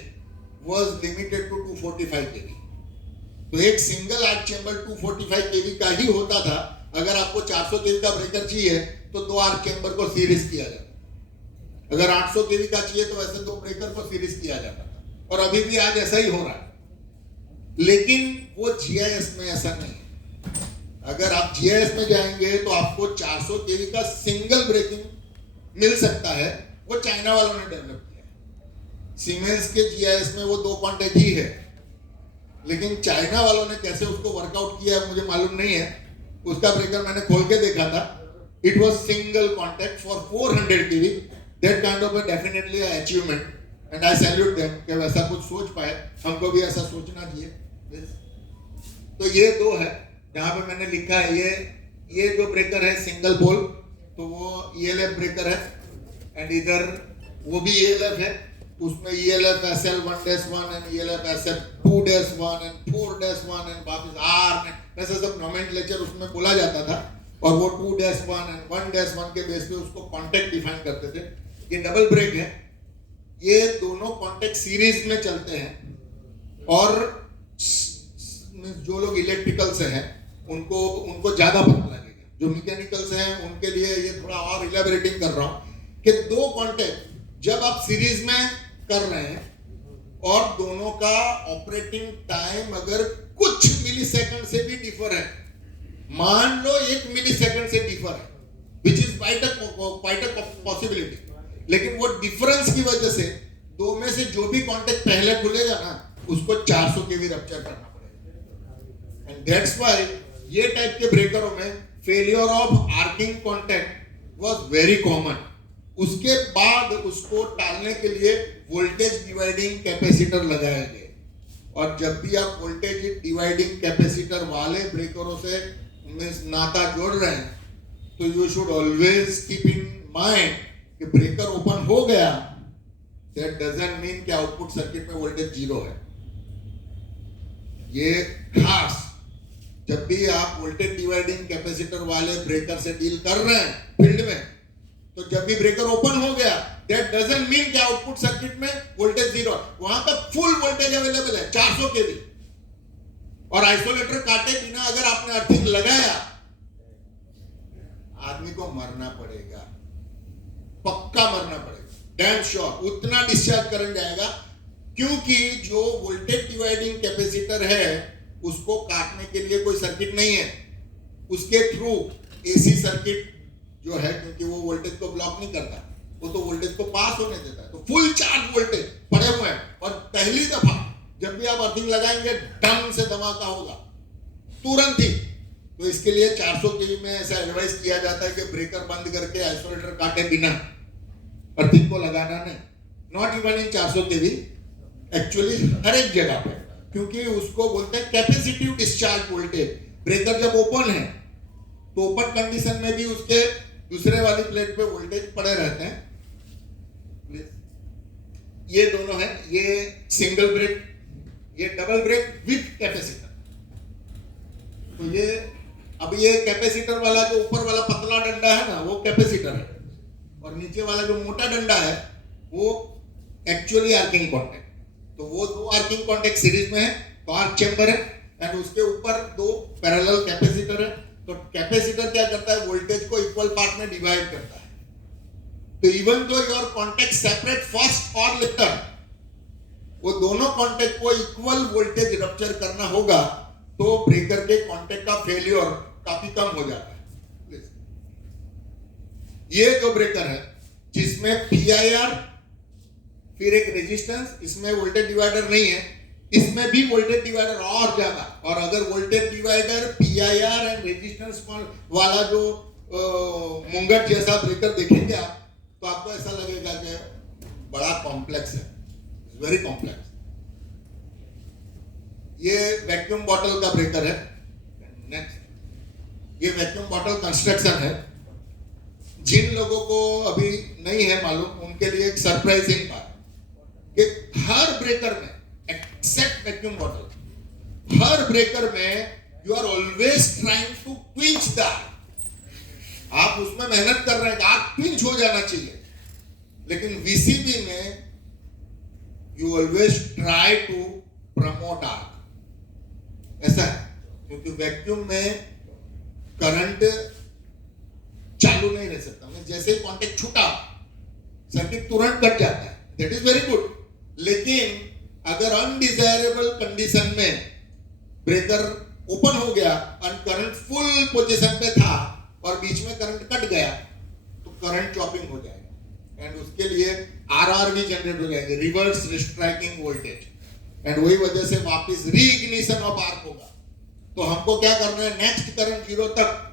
was limited to 245 kV। तो एक सिंगल आर्क चैम्बर 245 kV का ही होता था। अगर आपको 400 kV का ब्रेकर चाहिए तो 2 आर्क चैम्बर को सीरीज किया जाता। अगर 800 kV का चाहिए तो वैसे 2 ब्रेकर को सीरीज किया जाता था, और अभी भी आज ऐसा ही हो रहा है। लेकिन वो GIS में ऐसा नहीं है। अगर आप GIS में जाएंगे तो आपको 400 kV का सिंगल ब्रेकिंग मिल सकता है, वो चाइना वालों ने डेवलप किया है। सीमेंस के GIS में वो 2 कॉन्टैक्ट ही है, लेकिन चाइना वालों ने कैसे उसको वर्कआउट किया है मुझे मालूम नहीं है। उसका ब्रेकर मैंने खोल के देखा था, it was single contact for 400 kV। That kind of a definitely achievement and I salute them कि वैसा कुछ सोच पाए। हमको भी ऐसा सोचना चाहिए। तो ये 2 है जहां पे मैंने लिखा है, ये जो ब्रेकर है सिंगल पोल, तो वो ELF ब्रेकर है। एंड इधर वो भी ELF है, उसमें ELF SL1-1 and ELF SL2-1 and 4-1 and वापस R, ऐसा सब नोमेनक्लेचर उसमें बोला जाता था। और वो 2-1 एंड 1-1 के बेस पे उसको कॉन्टैक्ट डिफाइन करते थे। ये डबल ब्रेक है, ये दोनों कॉन्टैक्ट सीरीज में चलते हैं। और जो लोग इलेक्ट्रिकल से हैं उनको ज्यादा पता लगेगा, जो मैकेनिकल से हैं उनके लिए ये थोड़ा और इलैबोरेटिंग कर रहा हूं कि 2 कॉन्टैक्ट जब आप सीरीज में कर रहे हैं और दोनों का ऑपरेटिंग टाइम अगर कुछ मिलीसेकंड से भी डिफर है, मान लो 1 मिलीसेकंड से डिफर है, which is quite a possibility, लेकिन वो डिफरेंस की वजह से 2 में से जो भी कॉन्टैक्ट पहले खुलेगा ना उसको 400 kV रप्चर करना पड़ेगा। एंड दैट्स व्हाई ये टाइप के ब्रेकरों में failure of arcing contact was very common. उसके बाद उसको टालने के लिए वोल्टेज डिवाइडिंग कैपेसिटर लगाया गया। और जब भी आप वोल्टेज डिवाइडिंग कैपेसिटर वाले ब्रेकरों से मीन्स नाता जोड़ रहे हैं, तो you should always keep in mind कि ब्रेकर ओपन हो गया, दैट डजंट मीन कि आउटपुट सर्किट में वोल्टेज जीरो है। ये खास जब भी आप वोल्टेज डिवाइडिंग कैपेसिटर वाले ब्रेकर से डील कर रहे हैं फील्ड में, तो जब भी ब्रेकर ओपन हो गया, दैट डजंट मीन कि आउटपुट सर्किट में वोल्टेज जीरो, वहां पर फुल वोल्टेज अवेलेबल है 400 केवी। और आइसोलेटर काटे बिना अगर आपने अर्थिंग लगाया, आदमी को मरना पड़ेगा, पक्का मरना पड़ेगा, डैम श्योर। उतना डिस्चार्ज करंट जाएगा, क्योंकि जो वोल्टेज डिवाइडिंग कैपेसिटर है उसको काटने के लिए कोई सर्किट नहीं है, उसके थ्रू एसी सर्किट जो है, क्योंकि वो वोल्टेज को ब्लॉक नहीं करता, वो तो वोल्टेज को पास होने देता है, तो फुल चार्ज वोल्टेज पड़े हुए हैं। और पहली दफा जब भी आप अर्थिंग लगाएंगे, ढंग से धमाका होगा तुरंत ही। तो इसके लिए 400 केवी में ऐसा एडवाइस किया जाता है कि ब्रेकर बंद करके आइसोलेटर काटे बिना अर्थिंग को लगाना नहीं। Not even in 400 KV, actually हर एक जगह पे, क्योंकि उसको बोलते हैं कैपेसिटिव डिस्चार्ज वोल्टेज। ब्रेकर जब ओपन है तो ओपन कंडीशन में भी उसके दूसरे वाली प्लेट पे वोल्टेज पड़े रहते हैं। ये दोनों है, ये सिंगल ब्रेक, ये डबल ब्रेक विथ कैपेसिटर। तो ये अब ये कैपेसिटर वाला जो ऊपर वाला पतला डंडा है ना, वो कैपेसिटर है, और नीचे वाला जो मोटा डंडा है वो एक्चुअली आर्किंग कॉन्टैक्ट। तो वो दो आर्किंग कॉन्टैक्ट सीरीज में है, तो आर्क चेंबर है, एंड उसके ऊपर दो पैरेलल कैपेसिटर है। तो कैपेसिटर क्या करता है, वोल्टेज को इक्वल पार्ट में डिवाइड करता है। तो even though your contact separate first और लेटर, वो दोनों कॉन्टैक्ट को इक्वल वोल्टेज रप्चर करना होगा, तो ब्रेकर के कॉन्टैक्ट का फेल्योर काफी कम हो जाता है। ये जो ब्रेकर है जिसमें PIR फिर एक रेजिस्टेंस, इसमें वोल्टेज डिवाइडर नहीं है, इसमें भी वोल्टेज डिवाइडर और ज्यादा। और अगर voltage divider PIR and resistance वाला जो मुंगट जैसा ब्रेकर देखेंगे आप, तो आपको ऐसा लगेगा कि बड़ा कॉम्प्लेक्स है, वेरी कॉम्प्लेक्स। ये वैक्यूम बॉटल का ब्रेकर है। नेक्स्ट, ये वैक्यूम बॉटल कंस्ट्रक्शन है। जिन लोगों को अभी नहीं है मालूम, उनके लिए एक सरप्राइजिंग बात कि हर ब्रेकर में एक्सेप्ट वैक्यूम बॉटल, हर ब्रेकर में you are always trying to pinch that. आप उसमें मेहनत कर रहे हैं कि आप पिंच हो जाना चाहिए, लेकिन VCB में you always try to promote arc. ऐसा है, क्योंकि वैक्यूम में करंट चालू नहीं रह सकता। जैसे ही कॉन्टैक्ट छूटा, सर्किट तुरंत कट जाता है, दैट इज वेरी गुड। लेकिन अगर अनडिजायरेबल कंडीशन में ब्रेकर ओपन हो गया और करंट फुल पोजीशन पे था और बीच में करंट कट गया, तो करंट चॉपिंग हो जाएगा, एंड उसके लिए RR भी जनरेट हो जाएंगे, रिवर्स रिस्ट्राइकिंग वोल्टेज, एंड वही वजह से वापस रीइग्निशन ऑफ आर्क होगा। तो हमको क्या करना है, नेक्स्ट करंट जीरो तक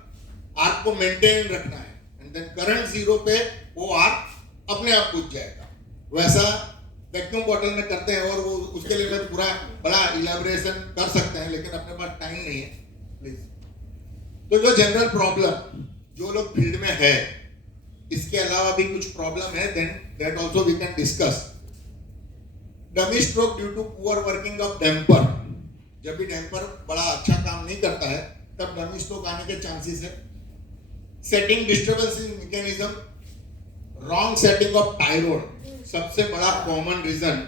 आर्क को मेंटेन रखना है, एंड देन करंट जीरो पे वो आर्क अपने आप बुझ जाएगा। वैसा वैक्यूम बॉटल में करते हैं, और वो उसके लिए मैं पूरा बड़ा इलैबोरेशन कर सकते हैं, लेकिन अपने पास टाइम नहीं है प्लीज। तो जो जनरल प्रॉब्लम जो लोग फील्ड में है, इसके अलावा भी कुछ प्रॉब्लम है, then that also we can discuss. Dummy stroke due to poor working of damper. जब भी डैम्पर बड़ा अच्छा काम नहीं करता है, तब डमी स्ट्रोक आने के चांसेस है। Setting disturbance in mechanism, wrong setting of tie road सबसे बड़ा कॉमन रीजन।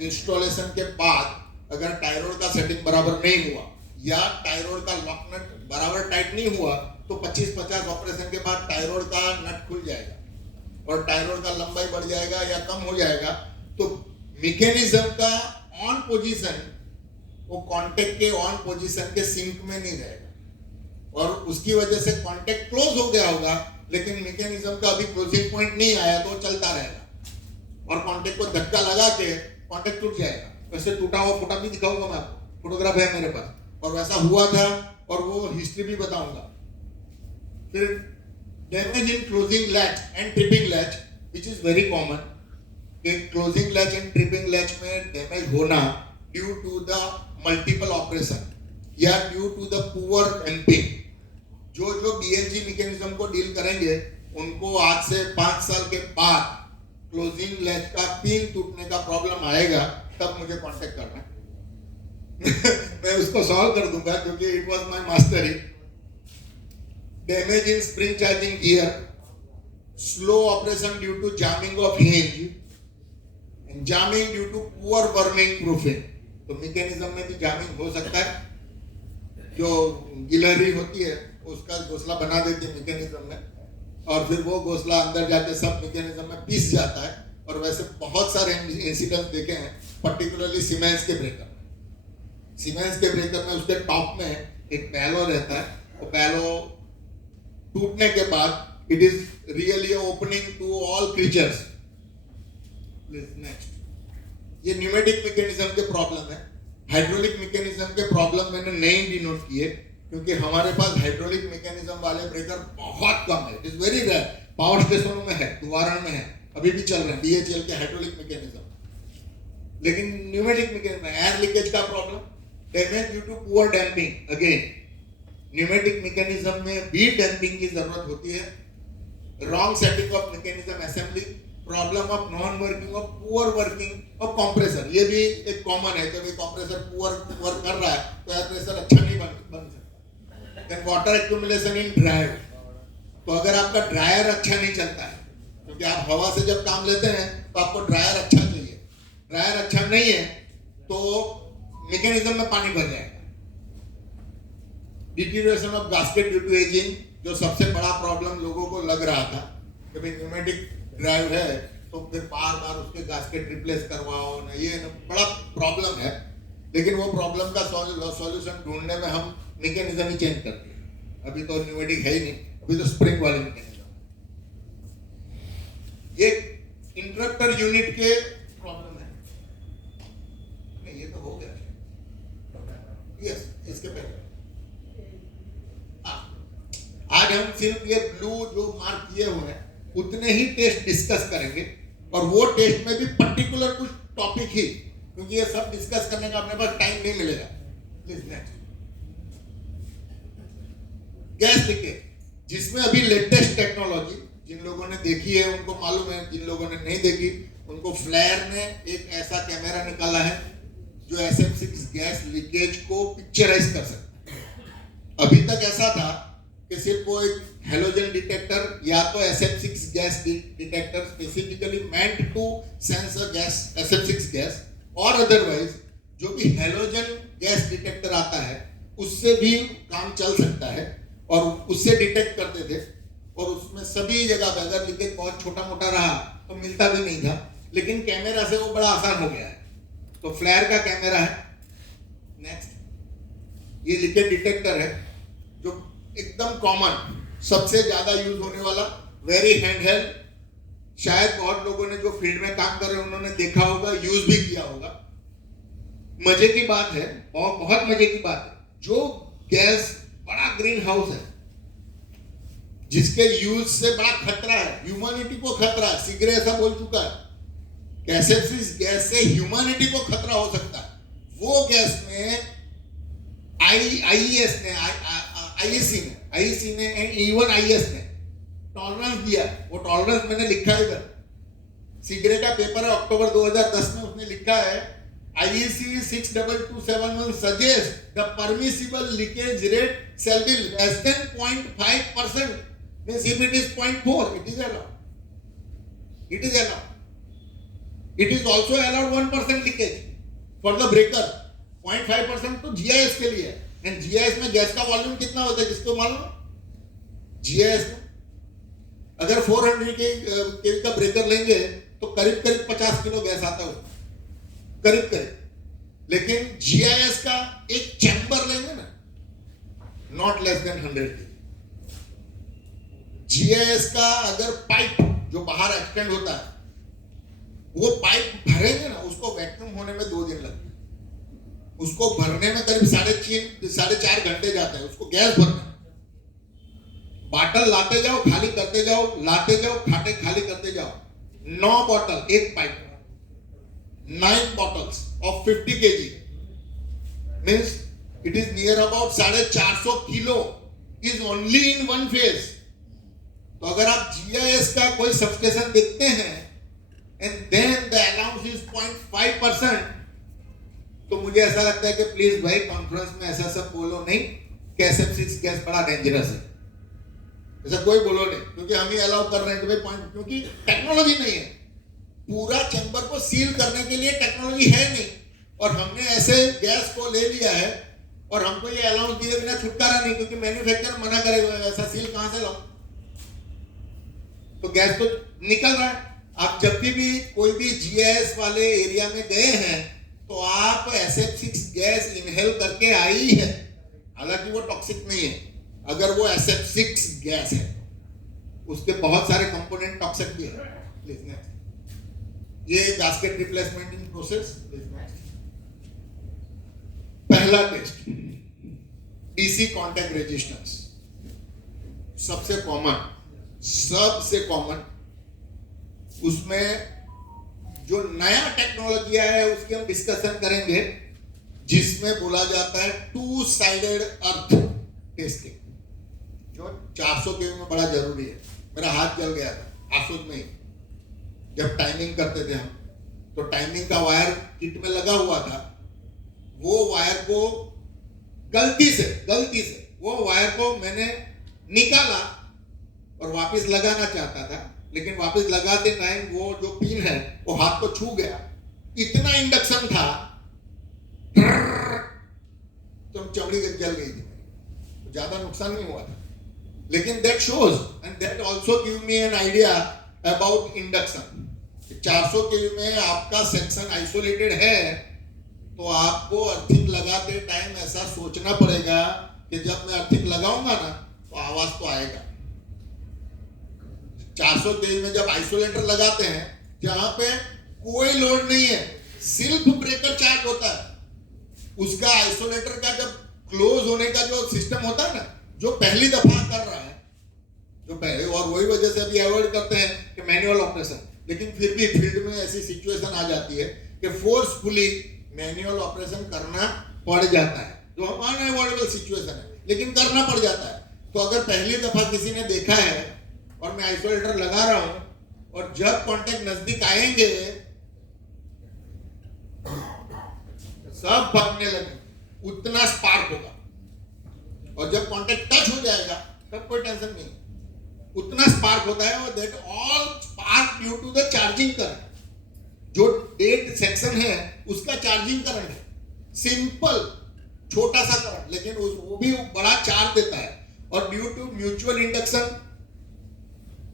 इंस्टॉलेशन के बाद अगर टाई रोड का सेटिंग बराबर नहीं हुआ, या टाई रोड का लॉक नट बराबर टाइट नहीं हुआ, तो 25-50 ऑपरेशन के बाद टाई रोड का नट खुल जाएगा और टाई रोड का लंबाई बढ़ जाएगा या कम हो जाएगा। तो मैकेनिज्म का ऑन पोजीशन वो कांटेक्ट के ऑन पोजीशन के सिंक में नहीं रहेगा, और उसकी वजह से कांटेक्ट क्लोज हो गया होगा, लेकिन मैकेनिज्म का अभी क्लोजिंग पॉइंट नहीं आया, तो चलता रहेगा और कांटेक्ट को धक्का लगा के कांटेक्ट टूट जाएगा। वैसे टूटा हुआ फोटो भी दिखाऊंगा मैं आपको, फोटोग्राफ है मेरे पास, और वैसा हुआ था और वो हिस्ट्री भी बताऊंगा। फिर damage in closing latch and tripping latch, which is very common. कि closing latch and tripping latch में डैमेज होना due to the multiple operation या due to the poor damping. जो BLG मैकेनिज्म को डील करेंगे उनको आज से 5 साल के बाद क्लोजिंग लैच का पिन टूटने का प्रॉब्लम आएगा, तब मुझे कांटेक्ट करना मैं उसको सॉल्व कर दूंगा, क्योंकि it was my mastery. Damage in spring charging gear, slow operation due to jamming of hinge, jamming due to poor warning proofing. तो मैकेनिज्म में भी जामिंग हो सकता है, जो गिलहरी होती है उसका घोंसला बना देती है मैकेनिज्म में, और फिर वो घोंसला अंदर जाके सब मैकेनिज्म में पीस जाता है। और वैसे बहुत सारे इंसिडेंट्स देखे हैं, पर्टिकुलरली सीमेंस के ब्रेकर में। सीमेंस के ब्रेकर में उसके टॉप में एक बैलो रहता है, वो बैलो टूटने के बाद it is really opening to all creatures. Next, ये न्यूमेटिक मैकेनिज्म के प्रॉब्लम है। हाइड्रोलिक मैकेनिज्म के प्रॉब्लम मैंने नहीं डिनोट किए, क्योंकि हमारे पास हाइड्रोलिक मैकेनिज्म वाले ब्रेकर बहुत कम है। It is very rare. Power स्टेशनों में है, दुवारण में है, अभी भी चल रहे हैं DHL के हाइड्रोलिक मैकेनिज्म। लेकिन न्यूमेटिक मैकेनिज्म, एयर लीकेज का problem, damage due to poor damping. Again pneumatic mechanism में भी डैम्पिंग की जरूरत होती है। Wrong setting of mechanism assembly, problem of non working of poor working of compressor. ये भी एक कॉमन है, कभी कंप्रेसर पुअर वर्क कर रहा है तो एयर प्रेशर अच्छा नहीं बन सकता। Then water accumulation in dryer. तो अगर आपका ड्रायर अच्छा नहीं चलता है, क्योंकि आप हवा से जब काम लेते हैं तो आपको ड्रायर अच्छा चाहिए, ड्रायर अच्छा नहीं है तो मैकेनिज्म में पानी भर जाएगा। Deterioration of gasket due to ageing, जो सबसे बड़ा प्रॉब्लम लोगों को लग रहा था कि भाई न्यूमेटिक ड्राइव है तो फिर बार बार उसके गास्केट रिप्लेस करवाओ ना, ये ना, बड़ा प्रॉब्लम है। लेकिन वो प्रॉब्लम का सॉल्यूशन ढूंढने में हम मैकेनिज्म ही चेंज कर दिए। अभी तो न्यूमेटिक है ही नहीं, अभी तो स्प्रिंग वाली मैकेनिज्म। ये इंटरप्टर यूनिट के प्रॉब्लम है। नहीं, ये तो हो गया। यस, इसके पहले आज हम सिर्फ ये ब्लू जो मार्क किए हुए हैं उतने ही टेस्ट डिस्कस करेंगे, और वो टेस्ट में भी पर्टिकुलर कुछ टॉपिक ही, क्योंकि ये सब डिस्कस करने का अपने पास टाइम नहीं मिलेगा। प्लीज नेक्स्ट, गैस लीकेज, जिसमें अभी लेटेस्ट टेक्नोलॉजी जिन लोगों ने देखी है उनको मालूम है, जिन लोगों ने नहीं देखी उनको फ्लेयर ने एक ऐसा कैमरा निकाला है जो SF6 गैस लीकेज को पिक्चराइज कर सकता है। अभी तक ऐसा था कि सिर्फ वो एक हेलोजन डिटेक्टर या तो SF6 gas detector specifically meant to sense a gas SF6 gas, और अदरवाइज जो भी हेलोजन गैस डिटेक्टर आता है उससे भी काम चल सकता है, और उससे डिटेक्ट करते थे। और उसमें सभी जगह पे अगर लीकेज बहुत छोटा मोटा रहा तो मिलता भी नहीं था, लेकिन कैमरा से वो बड़ा आसान हो गया है। तो फ्लेयर का कैमरा है। नेक्स्ट, ये लीकेज डिटेक्टर है जो एकदम कॉमन, सबसे ज्यादा यूज होने वाला, वेरी हैंडहेल्ड। शायद बहुत लोगों ने जो फील्ड में काम कर रहे हैं उन्होंने देखा होगा, यूज भी किया होगा। मजे की बात है, बहुत मजे की बात है, जो गैस बड़ा ग्रीन हाउस है जिसके यूज से बड़ा खतरा है, ह्यूमैनिटी को खतरा है, सिगरे ऐसा बोल चुका है कि SF6 गैस से ह्यूमैनिटी को खतरा हो सकता है। वो गैस में IEC ने इवन IS ने टॉलरेंस दिया। वो टॉलरेंस मैंने लिखा है इधर, सिगरे का पेपर है अक्टूबर 2010 में, उसने लिखा है IEC 62271 suggests the permissible leakage rate shall be less than 0.5%. Means if it is 0.4, it is allowed. It is allowed. It is also allowed 1% leakage for the breaker. 0.5% तो GIS के लिए है। And GIS में gas का volume कितना होता है किसको मालूम? GIS में अगर 400 के का ब्रेकर लेंगे तो करीब 50 किलो गैस आता है उसमें, करीब। लेकिन GIS का एक चैम्बर लेंगे ना, not less than 100 kg। GIS का अगर पाइप जो बाहर एक्सटेंड होता है, वो पाइप भरेंगे ना, उसको वैक्यूम होने में 2 दिन लगते हैं। उसको भरने में करीब 3.5-4 घंटे जाते हैं, उसको गैस भरने। बॉटल लाते जाओ, खाली करते जाओ, लाते जाओ, खाली करते जाओ। 9 बॉटल एक pipe, 9 bottles of 50 kg means it is near about 450 kilo is only in one phase. तो अगर आप GIS का कोई सबस्टेशन देखते हैं and then the allowance is 0.5%, तो मुझे ऐसा लगता है कि प्लीज भाई कॉन्फ्रेंस में ऐसा सब बोलो नहीं कि SF6 गैस बड़ा डेंजरस है, ऐसा कोई बोलो नहीं, क्योंकि हम ही अलाउ कर रहे हैं कि भाई पॉइंट, क्योंकि टेक्नोलॉजी नहीं है, पूरा चैम्बर को सील करने के लिए टेक्नोलॉजी है नहीं, और हमने ऐसे गैस को ले लिया है और हमको ये अलाउंस दिए बिना छुटकारा नहीं, क्योंकि मैन्युफैक्चरर मना करेगा ऐसा सील कहां से लाऊं, तो गैस तो निकल रहा है। आप जब भी कोई भी GIS वाले एरिया में गए हैं तो आप SF6 गैस इनहेल करके आई है, हालांकि वो टॉक्सिक नहीं है, अगर वो SF6 गैस है, उसके बहुत सारे कंपोनेंट टॉक्सिक भी है। प्लीज नेक्स्ट, ये gasket replacement in process. Please next, पहला टेस्ट DC कॉन्टैक्ट रेजिस्टेंस, सबसे कॉमन, उसमें जो नया टेक्नोलॉजी है उसकी हम डिस्कशन करेंगे, जिसमें बोला जाता है 2 साइडेड अर्थ टेस्टिंग, जो 400 केवी में बड़ा जरूरी है। मेरा हाथ जल गया था आसुद में ही, जब टाइमिंग करते थे हम, तो टाइमिंग का वायर किट में लगा हुआ था, वो वायर को गलती से वो वायर को मैंने निकाला और वापस लगाना चाहता था, लेकिन वापस लगाते टाइम वो जो पिन है वो हाथ को छू गया, इतना इंडक्शन था तो चमड़ी जल गई थी, ज्यादा नुकसान नहीं हुआ था, लेकिन that shows and that also give me an idea about induction. 400 केवी में आपका सेक्शन आइसोलेटेड है तो आपको अर्थिंग लगाते टाइम ऐसा सोचना पड़ेगा कि जब मैं अर्थिंग लगाऊंगा ना तो आवाज तो आएगा। 400 केवी में जब आइसोलेटर लगाते हैं जहां पे कोई लोड नहीं है, सिर्फ ब्रेकर चार्ज होता है, उसका आइसोलेटर का जब क्लोज होने का जो सिस्टम होता है ना, जो पहली दफा कर रहा है, जो पहले, और वही वजह से अभी अवॉइड करते हैं कि मैनुअल ऑपरेशन, लेकिन फिर भी फील्ड में ऐसी सिचुएशन आ जाती है कि फोर्सफुली मैनुअल ऑपरेशन करना पड़ जाता है, जो अनअवॉइडेबल सिचुएशन है, लेकिन करना पड़ जाता है। तो अगर पहली दफा किसी ने देखा है और मैं आइसोलेटर लगा रहा हूं और जब कांटेक्ट नजदीक आएंगे सब भागने लगे, उतना स्पार्क होगा, और जब कांटेक्ट टच हो जाएगा तब कोई टेंशन नहीं, उतना स्पार्क होता है, और that all spark due to the charging current, जो डेड सेक्शन है उसका चार्जिंग करंट है, सिंपल छोटा सा करंट, लेकिन वो भी बड़ा चार्ज देता है, और ड्यू टू म्यूचुअल इंडक्शन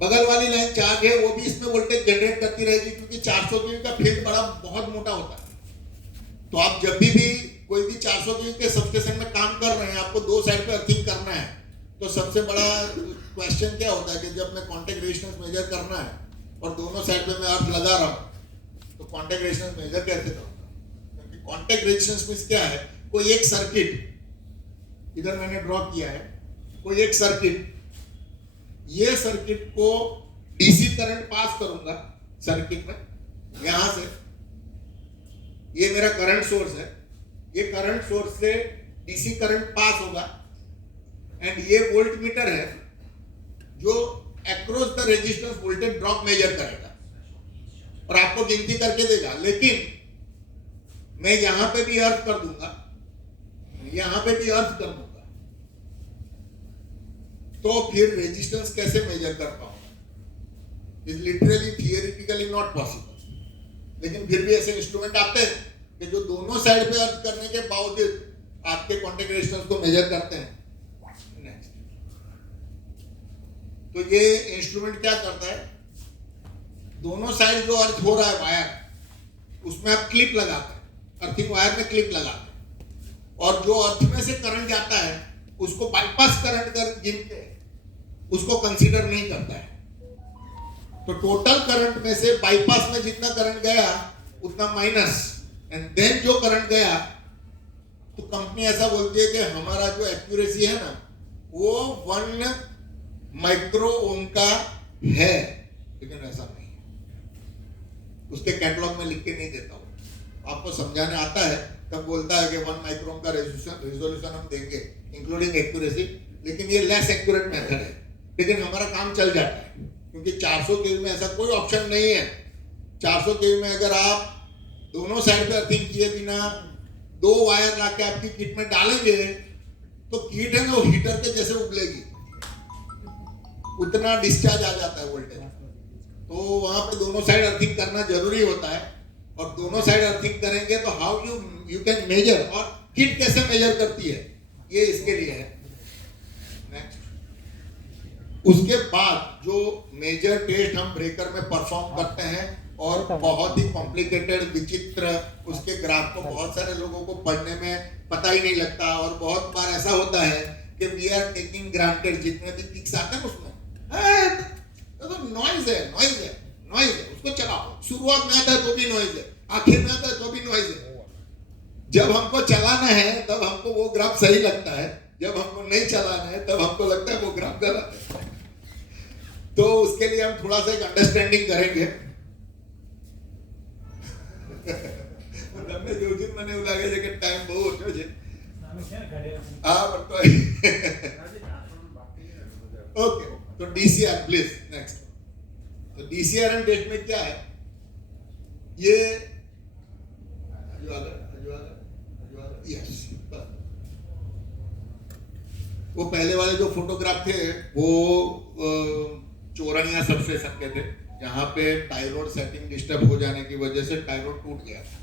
बगल वाली लाइन चार्ज है, वो भी इसमें वोल्टेज जनरेट करती रहेगी, क्योंकि 400 केवी का फील्ड बहुत मोटा होता है। तो आप जब भी कोई भी 400 केवी के सबस्टेशन में काम कर रहे हैं, आपको 2 साइड पे अर्थिंग करना है, तो सबसे बड़ा क्वेश्चन क्या होता है कि जब मैं कॉन्टैक्ट रेजिस्टेंस मेजर करना है और दोनों साइड पे मैं अर्थ लगा रहा हूं, तो कॉन्टैक्ट रेजिस्टेंस मेजर कैसे करूंगा? क्योंकि कॉन्टैक्ट रेजिस्टेंस मींस क्या है, कोई एक सर्किट, इधर मैंने ड्रॉ किया है, कोई एक सर्किट, ये सर्किट को डीसी करंट पास करूंगा सर्किट में, यहां से ये मेरा करंट सोर्स है, ये करंट सोर्स से डीसी करंट पास होगा, एंड ये वोल्ट मीटर है जो across the resistance voltage drop measure करेगा और आपको गिनती करके देगा। लेकिन मैं यहां पे भी अर्थ कर दूंगा, यहां पे भी अर्थ कर दूंगा, तो फिर रेजिस्टेंस कैसे मेजर कर पाऊंगा? Is literally theoretically not possible. लेकिन फिर भी ऐसे इंस्ट्रूमेंट आते हैं कि जो दोनों साइड पे अर्थ करने के बावजूद आपके कॉन्टैक्ट रेजिस्टेंस को मेजर करते हैं। नेक्स्ट, तो ये इंस्ट्रूमेंट क्या करता है, दोनों साइड जो अर्थ हो रहा है वायर, उसमें आप क्लिप लगाते हैं, अर्थिंग वायर में क्लिप लगाते हैं, और जो अर्थ में से करंट जाता है उसको बाईपास करंट कर गिन के उसको कंसीडर नहीं करता है। तो टोटल करंट में से बाईपास में जितना करंट गया उतना माइनस, एंड देन जो करंट गया, तो कंपनी ऐसा बोलती है कि हमारा जो एक्यूरेसी है ना वो 1 माइक्रो ओम का है, लेकिन ऐसा नहीं है, उसके कैटलॉग में लिख के नहीं देता हूं। आपको समझाने आता है तब बोलता है कि 1 माइक्रोन का रिजोल्यूशन हम देंगे इंक्लूडिंग एक्यूरेसी, लेकिन ये लेस एक्यूरेट मेथड है, लेकिन हमारा काम चल जाता है क्योंकि 400 केवी में ऐसा कोई ऑप्शन नहीं है। 400 केवी में अगर आप दोनों साइड पे अर्थिंग किए बिना 2 वायर लाके आपकी किट में डालेंगे तो किट है ना वो हीटर के जैसे उबलेगी, उतना डिस्चार्ज आ जाता है वोल्टेज। तो वहां पे दोनों साइड अर्थिंग करना जरूरी होता है, और दोनों साइड अर्थिंग करेंगे तो हाउ यू कैन मेजर, और किट कैसे मेजर करती है ये इसके लिए है। नेक्स्ट, उसके बाद जो मेजर टेस्ट हम ब्रेकर में परफॉर्म करते हैं और बहुत ही कॉम्प्लिकेटेड विचित्र उसके ग्राफ को बहुत सारे लोगों को पढ़ने में पता ही नहीं लगता, और बहुत बार ऐसा होता है कि वी आर टेकिंग ग्रांटेड जितने भी पिक्स आते हैं उसमें तो नॉइज है, उसको चलाओ। शुरुआत में आता है तो भी नॉइज है, आखिर में आता है तो भी नॉइज है। जब हमको चलाना है तब हमको वो ग्राफ सही लगता है, जब हमको नहीं चलाना है तब हमको लगता है वो ग्राफ गलत है। तो उसके लिए हम थोड़ा सा एक अंडरस्टैंडिंग करेंगे। તમને જોજે મને એવું લાગે છે કે ટાઈમ બહુ ઓછો છે. હા પણ ओके, तो डीसीआर प्लीज नेक्स्ट। तो डीसीआर एंड टेस्ट में क्या है, ये यस, वो पहले वाले जो फोटोग्राफ थे वो चोरनिया सबस्टेशन के थे, जहाँ पे टाइरोड सेटिंग डिस्टर्ब हो जाने की वजह से टाइरोड टूट गया था।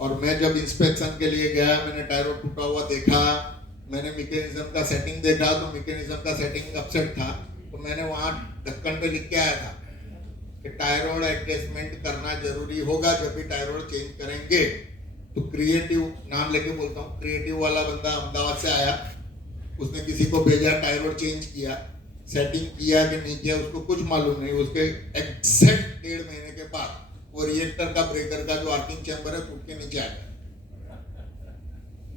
और मैं जब इंस्पेक्शन के लिए गया, मैंने टाइरोड टूटा हुआ देखा, मैंने मैकेनिज्म का सेटिंग देखा तो मैकेनिज्म का सेटिंग अपसेट था। तो मैंने वहाँ ढक्कन पे लिख के आया था कि टाइरोड एडजस्टमेंट करना जरूरी होगा जब भी टाइरोड चेंज करेंगे। तो क्रिएटिव नाम लेके बोलता हूँ, क्रिएटिव वाला बंदा अहमदाबाद से आया, उसने किसी को भेजा, टाइरोड चेंज किया, सेटिंग किया कि नहीं किया उसको कुछ मालूम नहीं। उसके एग्जैक्ट 1.5 महीने के बाद वो रिएक्टर का ब्रेकर का जो आर्किंग चैम्बर है टूट के नीचे आ गया,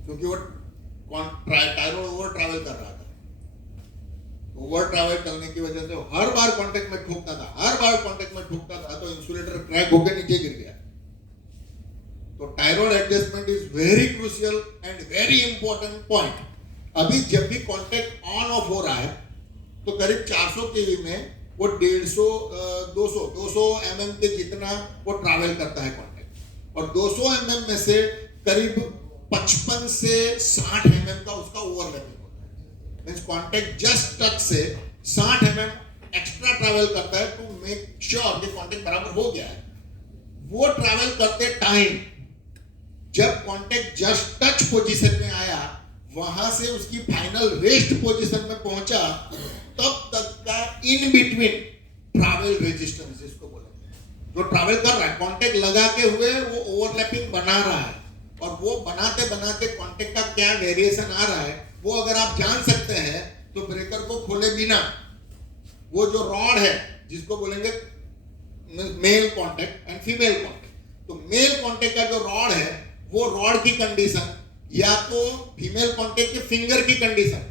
क्योंकि वो टायरोड ओवर ट्रैवल कर रहा था। ओवर ट्रैवल करने की वजह से हर बार कांटेक्ट में ठोकता था, तो इंसुलेटर क्रैक होकर नीचे गिर गया। तो tie rod adjustment is very crucial and very important point. अभी जब भी कांटेक्ट ऑन ऑफ हो रहा है तो करीब 400 केवी में वो 200 mm के जितना वो ट्रैवल करता है कांटेक्ट, और 200 mm में से करीब 55 से 60 mm का उसका ओवरलैपिंग होता है। मींस कांटेक्ट जस्ट टच से 60 mm एक्स्ट्रा ट्रैवल करता है टू मेक श्योर कि कांटेक्ट बराबर हो गया है। वो ट्रैवल करते टाइम जब कांटेक्ट जस्ट टच पोजीशन में आया, वहां से उसकी फाइनल रेस्ट पोजीशन में पहुंचा, तब तक का इन बिटवीन ट्रैवल रेजिस्टेंस इसको बोलेंगे। जो ट्रैवल कर रहा है कांटेक्ट लगा के हुए वो ओवरलैपिंग बना रहा है, और वो बनाते बनाते कांटेक्ट का क्या वेरिएशन आ रहा है वो अगर आप जान सकते हैं तो ब्रेकर को खोले बिना वो जो रॉड है जिसको बोलेंगे male contact and female contact, तो मेल कांटेक्ट का जो रॉड है वो रॉड की कंडीशन या तो फीमेल कांटेक्ट के फिंगर की कंडीशन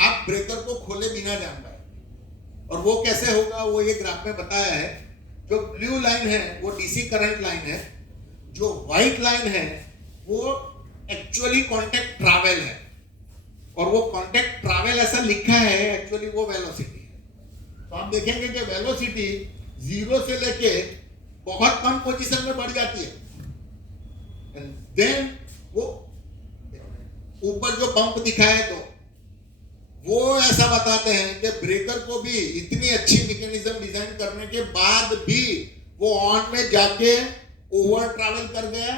आप ब्रेकर को खोले बिना जान पाए। और वो कैसे होगा वो ये ग्राफ में बताया है। जो ब्लू लाइन है वो डीसी करंट लाइन है, जो व्हाइट लाइन है वो एक्चुअली कांटेक्ट ट्रैवल है, और वो कांटेक्ट ट्रैवल ऐसा लिखा है, एक्चुअली वो वेलोसिटी है। तो आप देखेंगे कि वेलोसिटी 0 से लेके बहुत कम पोजीशन में बढ़ जाती है, एंड देन वो ऊपर जो पंप दिखाए तो वो ऐसा बताते हैं कि ब्रेकर को भी इतनी अच्छी मैकेनिज्म डिजाइन करने के बाद भी वो ऑन में जाके ओवर ट्रैवल कर गया।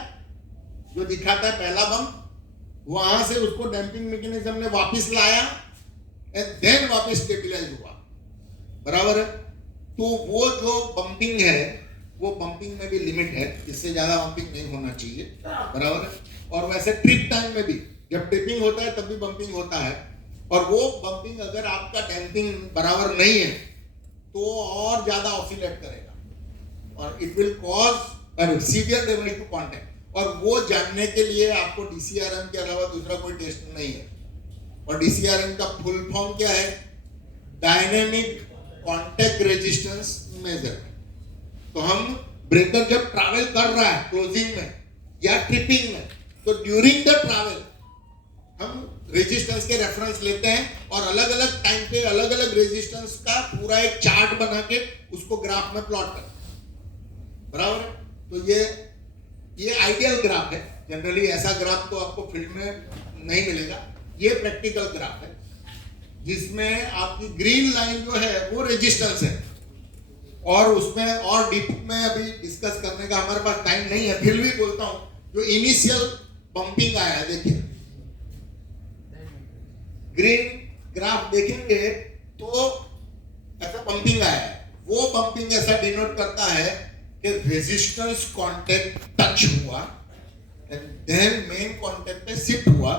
जो दिखाता है पहला बम्प, वहां से उसको डैम्पिंग मैकेनिज्म ने वापस लाया एंड देन वापस स्टेबलाइज हुआ, बराबर है। तो वो जो बम्पिंग है वो बम्पिंग में भी लिमिट है, इससे ज्यादा बम्पिंग नहीं होना चाहिए, बराबर है। और वैसे ट्रिप टाइम में भी जब ट्रिपिंग होता है तब भी बम्पिंग होता है, और वो बम्पिंग अगर आपका डैम्पिंग बराबर नहीं है तो और ज्यादा ऑसिलेट करेगा और it will cause severe damage to contact. और वो जानने के लिए आपको डीसीआरएम के अलावा दूसरा कोई टेस्ट नहीं है। और डीसीआरएम का फुल फॉर्म क्या है? Dynamic contact resistance measurement. तो हम ब्रेकर जब ट्रैवल कर रहा है क्लोजिंग में या ट्रिपिंग में, तो ड्यूरिंग द ट्रैवल हम रेजिस्टेंस के रेफरेंस लेते हैं और अलग अलग टाइम पे अलग अलग रेजिस्टेंस का पूरा एक चार्ट बना के उसको ग्राफ में प्लॉट करते हैं, बराबर है। तो ये आइडियल ग्राफ है। जनरली ऐसा ग्राफ तो आपको फील्ड में नहीं मिलेगा। ये प्रैक्टिकल ग्राफ है जिसमें आपकी ग्रीन लाइन जो है वो रेजिस्टेंस है, और उसमें और डीप में अभी डिस्कस करने का हमारे पास टाइम नहीं है, फिर भी बोलता हूं जो इनिशियल पंपिंग आया है, देखिए ग्रीन ग्राफ देखेंगे तो ऐसा पंपिंग आया है। वो पंपिंग ऐसा डिनोट करता है कि रेजिस्टेंस कांटेक्ट टच हुआ एंड देन मेन कांटेक्ट पे शिफ्ट हुआ।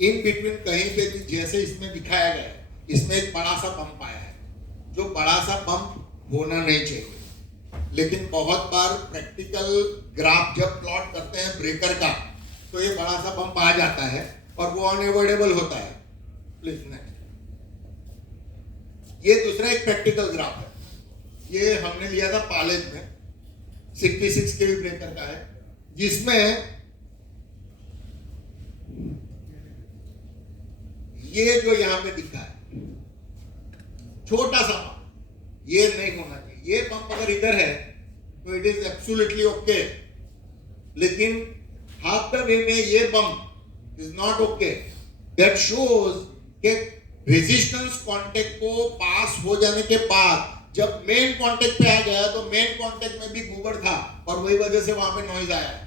इन बिटवीन कहीं पे भी जैसे इसमें दिखाया गया है, इसमें एक बड़ा सा पंप आया है, जो बड़ा सा पंप होना नहीं चाहिए। लेकिन बहुत बार प्रैक्टिकल ग्राफ जब प्लॉट करते हैं ब्रेकर का, तो ये बड़ा सा पंप आ जाता है और वो अनअवॉइडेबल होता है। Please next. ये दूसरा एक प्रैक्टिकल ग्राफ है, ये हमने लिया था कॉलेज में, 66 केवी ब्रेकर का है, जिसमें ये जो यहां पे दिखा है छोटा सा पंप, ये नहीं होना चाहिए। ये पंप अगर इधर है तो इट इज एब्सोल्युटली ओके, लेकिन हाफ द वे में ये pump is not okay. That shows कि रेजिस्टेंस कांटेक्ट को पास हो जाने के बाद जब मेन कांटेक्ट पे आ गया तो मेन कांटेक्ट में भी गोबर था और वही वजह से वहां पे नॉइज आया है।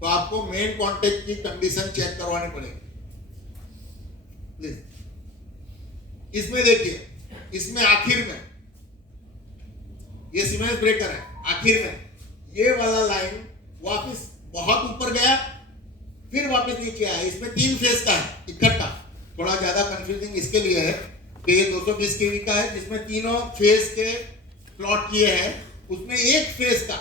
तो आपको मेन कांटेक्ट की कंडीशन चेक करवानी पड़ेगी। प्लीज इसमें देखिए, इसमें आखिर में ये सीमेंस ब्रेकर है, आखिर में ये वाला लाइन वापस बहुत ऊपर गया फिर वापस नीचे आया। इसमें 3 फेज का है इकट्ठा। थोड़ा ज्यादा कंफ्यूजिंग इसके लिए है कि ये 220 केवी का है जिसमें तीनों फेज के प्लॉट किए हैं। उसमें एक फेज का,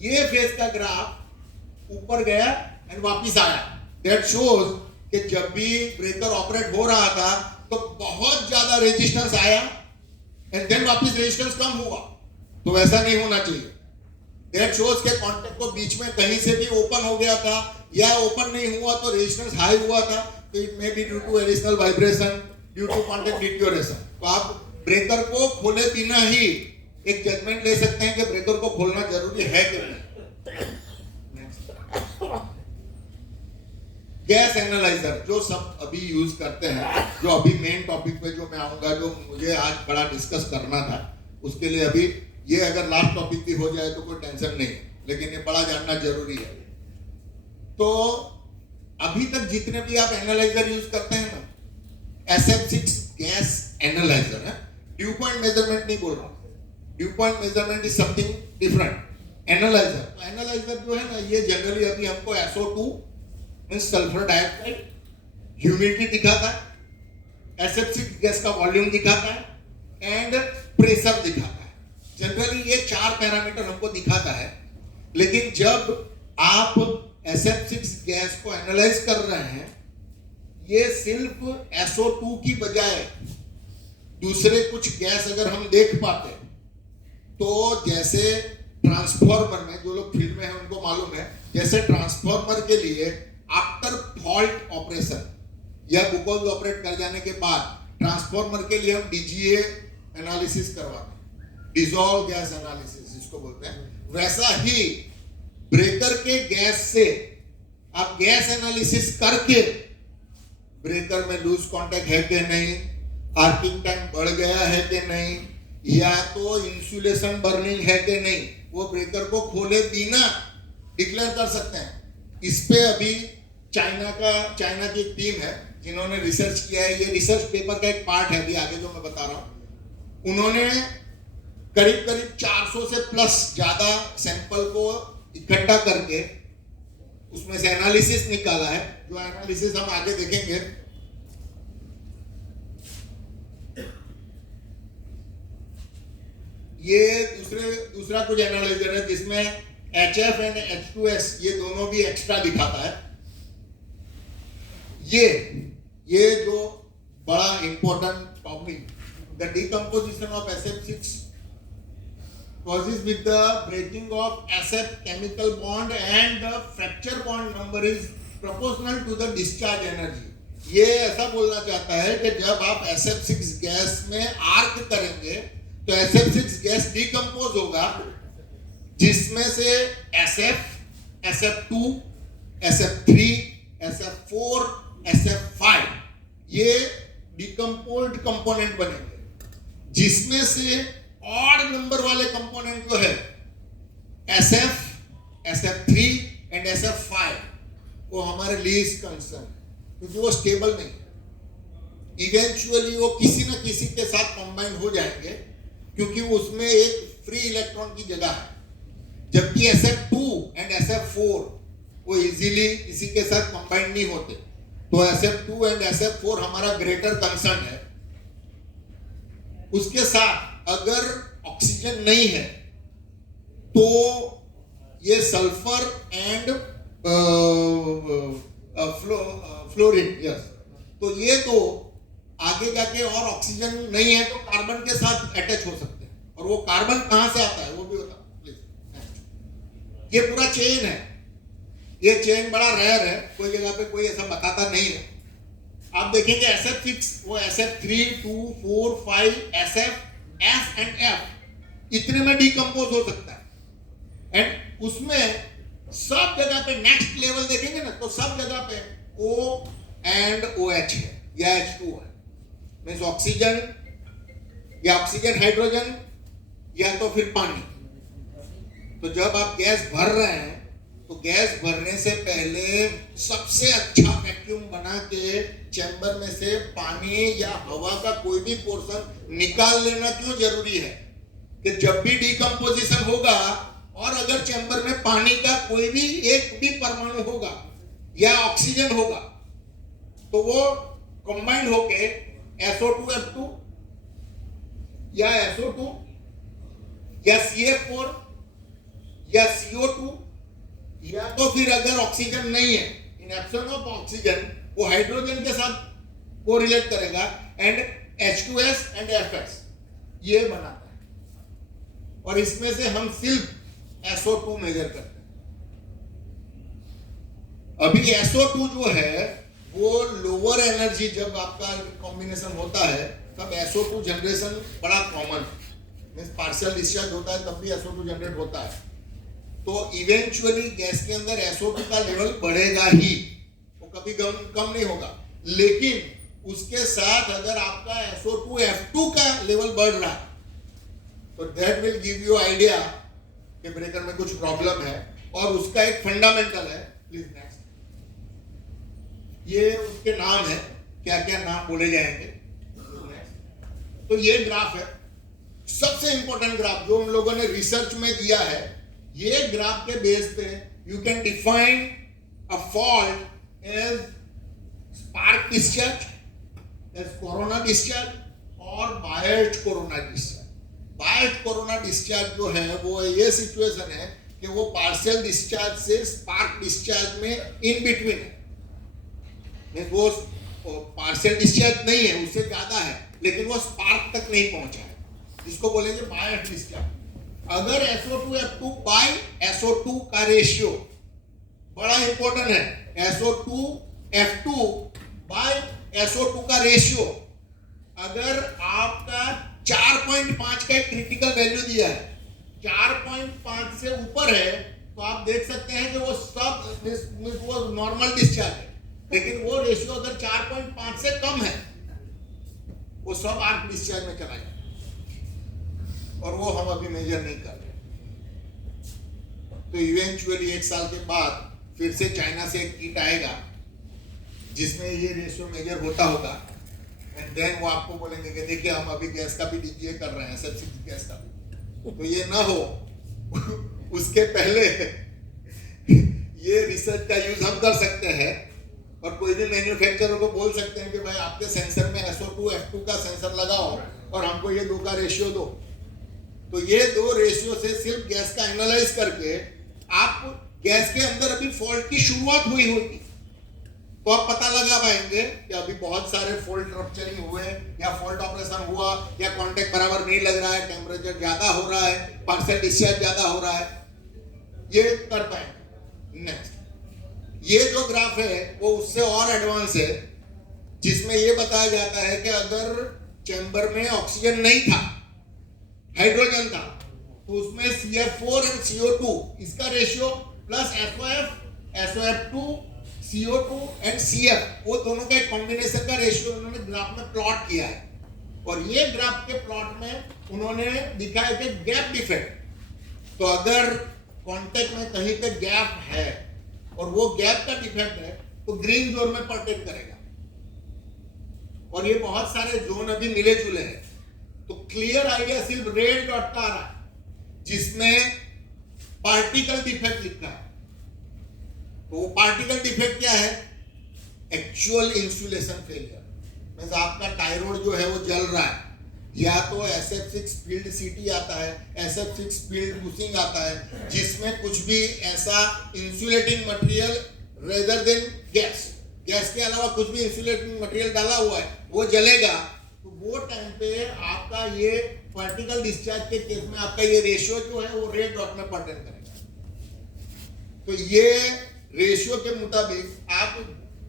ये फेज का ग्राफ ऊपर गया एंड वापस आया। दैट शोज कि जब भी ब्रेकर ऑपरेट हो रहा था तो बहुत ज्यादा रेजिस्टेंस आया एंड देन वापस रेजिस्टेंस कम हुआ, तो वैसा नहीं होना चाहिए। दैट शोज के कांटेक्ट को बीच में कहीं से भी ओपन हो गया था या ओपन नहीं हुआ तो रेजिस्टेंस हाई हुआ था, तो it may be due to additional vibration, due to contact deterioration. तो आप ब्रेकर को खोले बिना ही एक जजमेंट ले सकते हैं कि ब्रेकर को खोलना जरूरी है कि नहीं। गैस एनालाइजर जो सब अभी यूज करते हैं, जो अभी मेन टॉपिक पे जो मैं आऊंगा, जो मुझे आज बड़ा डिस्कस करना था, उसके लिए अभी ये अगर लास्ट टॉपिक भी हो जाए तो कोई टेंशन नहीं है, लेकिन ये बड़ा जानना जरूरी है। तो अभी तक जितने भी आप एनालाइजर यूज करते हैं ना, SF6 गैस एनालाइजर है। ड्यू पॉइंट मेजरमेंट नहीं बोल रहा, due point measurement is something different. Analyser, तो एनालाइजर जो है ना, ये जनरली अभी हमको SO2 means sulphur dioxide, humidity दिखाता है, SF6 गैस का वॉल्यूम दिखाता है एंड प्रेशर दिखाता है। जनरली ये 4 पैरामीटर हमको दिखाता है। लेकिन जब आप SF6 गैस को एनालाइज कर रहे हैं, ये सिर्फ SO2 की बजाय दूसरे कुछ गैस अगर हम देख पाते, तो जैसे ट्रांसफॉर्मर में, जो लोग फील्ड में हैं उनको मालूम है, जैसे ट्रांसफॉर्मर के लिए आफ्टर फॉल्ट ऑपरेशन या ग्लूकोज ऑपरेट कर जाने के बाद ट्रांसफॉर्मर के लिए हम DGA एनालिसिस करवाते हैं, डिसॉल्व गैस एनालिसिस जिसको बोलते हैं। वैसा ही ब्रेकर के गैस से आप गैस एनालिसिस करके ब्रेकर में लूज कांटेक्ट है कि नहीं, आर्किंग टाइम बढ़ गया है कि नहीं, या तो इंसुलेशन बर्निंग है कि नहीं, वो ब्रेकर को खोले बिना डिक्लेयर कर सकते हैं। इस पे अभी चाइना की एक टीम है जिन्होंने रिसर्च किया है। ये रिसर्च पेपर का एक पार्ट है, अभी आगे जो मैं बता रहा हूं। उन्होंने करीब 400 से प्लस ज्यादा सैंपल को इकट्ठा करके उसमें से एनालिसिस निकाला है, जो एनालिसिस हम आगे देखेंगे। ये दूसरा कुछ एनालाइजर है जिसमें HF एंड H2S ये दोनों भी एक्स्ट्रा दिखाता है। ये जो बड़ा important topic, the decomposition of SF6 causes with the breaking of SF chemical bond and the fracture bond number is proportional to the discharge energy. ये ऐसा बोलना चाहता है कि जब आप SF6 गैस में आर्क करेंगे तो SF6 गैस डिकम्पोज होगा, जिसमें से SF, SF2, SF3, SF4, SF5 ये डिकम्पोज्ड कंपोनेंट बनेंगे, जिसमें से ऑड नंबर वाले कंपोनेंट जो है SF, SF3 एंड SF5 वो हमारे लीस्ट कंसर्न है, क्योंकि वो स्टेबल नहीं है। इवेंचुअली वो किसी न किसी के साथ कंबाइन हो जाएंगे, क्योंकि उसमें एक फ्री इलेक्ट्रॉन की जगह है, जबकि SF2 एंड SF4 वो इजीली किसी के साथ कंबाइन नहीं होते। तो SF2 एंड SF4 हमारा ग्रेटर कंसर्न है। उसके साथ अगर ऑक्सीजन नहीं है तो ये सल्फर एंड फ्लोरीन, यस, तो ये तो आगे जाके और ऑक्सीजन नहीं है तो कार्बन के साथ अटैच हो सकते हैं, और वो कार्बन कहां से आता है वो भी बताओ प्लीज। ये पूरा चेन है, ये चेन बड़ा रेयर है, कोई जगह पे कोई ऐसा बताता नहीं है। आप देखेंगे SF6 वो SF3, 2, 4, 5, SF, S and F इतने में डिकम्पोज हो सकता है। एंड उसमें सब जगह पे नेक्स्ट लेवल देखेंगे ना तो सब जगह पे O एंड OH है या H2 है, मीन्स ऑक्सीजन या ऑक्सीजन हाइड्रोजन या तो फिर पानी। तो जब आप गैस भर रहे हैं तो गैस भरने से पहले सबसे अच्छा वैक्यूम बना के चैम्बर में से पानी या हवा का कोई भी पोर्शन निकाल लेना क्यों जरूरी है कि जब भी डिकम्पोजिशन होगा और अगर चैम्बर में पानी का कोई भी एक भी परमाणु होगा या ऑक्सीजन होगा तो वो कंबाइंड होके SO2F2 या SO2 या CF4 या CO2 या तो फिर अगर ऑक्सीजन नहीं है, इन एब्सेंस ऑफ ऑक्सीजन वो हाइड्रोजन के साथ कोरिलेट करेगा एंड H2S एंड FS ये बनाता है, और इसमें से हम सिर्फ SO2 मेजर करते हैं। अभी SO2 जो है वो लोअर एनर्जी, जब आपका कॉम्बिनेशन होता है तब SO2 जनरेशन बड़ा कॉमन, मींस पार्शियल डिस्चार्ज होता है तब भी SO2 जनरेट होता है। तो इवेंचुअली गैस के अंदर SO2 का लेवल बढ़ेगा ही, वो कभी कम नहीं होगा। लेकिन उसके साथ अगर आपका SO2F2 का लेवल बढ़ रहा है तो that will give you idea कि ब्रेकर में कुछ प्रॉब्लम है, और उसका एक फंडामेंटल है। प्लीज नेक्स्ट, ये उसके नाम है, क्या क्या नाम बोले जाएंगे। तो ये ग्राफ है, सबसे इंपॉर्टेंट ग्राफ जो हम लोगों ने रिसर्च में दिया है। ये ग्राफ के बेस पे you can define a fault as spark discharge, as corona discharge और biased corona discharge. Biased corona discharge जो है वो ये सिचुएशन है कि वो पार्शियल डिस्चार्ज से स्पार्क डिस्चार्ज में इन बिटवीन है, वो पार्शियल डिस्चार्ज नहीं है, उससे ज्यादा है लेकिन वो स्पार्क तक नहीं पहुंचा है, जिसको बोलेंगे बायस्ड डिस्चार्ज। अगर SO2F2 बाय SO2 का रेशियो बड़ा इंपॉर्टेंट है, SO2F2 बाय SO2 का रेशियो अगर आपका 4.5 का क्रिटिकल वैल्यू दिया है, 4.5 से ऊपर है तो आप देख सकते हैं कि वो सब वो नॉर्मल डिस्चार्ज है। लेकिन वो रेशियो अगर 4.5 से कम है वो सब आर्क डिस्चार्ज में चला जाए, और वो हम अभी मेजर नहीं कर रहे। तो इवेंचुअली 1 साल के बाद फिर से चाइना से एक किट आएगा जिसमें ये रेशियो मेजर होता होगा, एंड देन वो आपको बोलेंगे कि देखिए हम अभी गैस का भी डीजीए कर रहे हैं, सब्सिडी गैस का भी। तो ये ना हो उसके पहले ये रिसर्च का यूज हम कर सकते हैं, और कोई भी मैन्युफैक्चरर को बोल सकते हैं कि भाई आपके सेंसर में SO2F2 का सेंसर लगाओ और हमको ये 2 का रेशियो दो। तो ये 2 रेशियो से सिर्फ गैस का एनालाइज करके आप गैस के अंदर अभी फॉल्ट की शुरुआत हुई होगी, तो आप पता लगा पाएंगे कि अभी बहुत सारे फॉल्ट रप्चरिंग हुए या फॉल्ट ऑपरेशन हुआ या कांटेक्ट बराबर नहीं लग रहा है, टेम्परेचर ज्यादा हो रहा है, पार्शियल डिस्चार्ज ज्यादा हो रहा है, ये कर पाएंगे। नेक्स्ट, ये जो ग्राफ है वो उससे और एडवांस है, जिसमें ये बताया जाता है कि अगर चैम्बर में ऑक्सीजन नहीं था, हाइड्रोजन था, तो उसमें CF4 और CO2 इसका ratio plus SOF2, CO2 and CF, वो दोनों का एक कॉम्बिनेशन का रेशियो उन्होंने ग्राफ में प्लॉट किया है। और ये ग्राफ के प्लॉट में उन्होंने दिखाया कि गैप डिफेक्ट, तो अगर कांटेक्ट में कहीं पे गैप है और वो गैप का डिफेक्ट है तो ग्रीन जोन में परटेक्ट करेगा। और ये बहुत सारे जोन अभी मिले जुले हैं, तो क्लियर आइडिया सिर्फ रेड डॉट का आ रहा है जिसमें पार्टिकल डिफेक्ट लिखा है। तो वो पार्टिकल डिफेक्ट क्या है? एक्चुअल इंसुलेशन फेलियर, मींस आपका टायरोड जो है वो जल रहा है, या तो SF6 फील्ड सीटी आता है, SF6 फील्ड बुशिंग आता है, जिसमें कुछ भी ऐसा insulating material rather than gas के अलावा कुछ भी इंसुलेटिंग मटेरियल डाला हुआ है वो जलेगा। तो वो टाइम पे आपका ये पार्टिकल डिस्चार्ज के केस में आपका ये रेशियो जो है वो रेड डॉट में पर्टेन करेगा। तो ये रेशियो के मुताबिक आप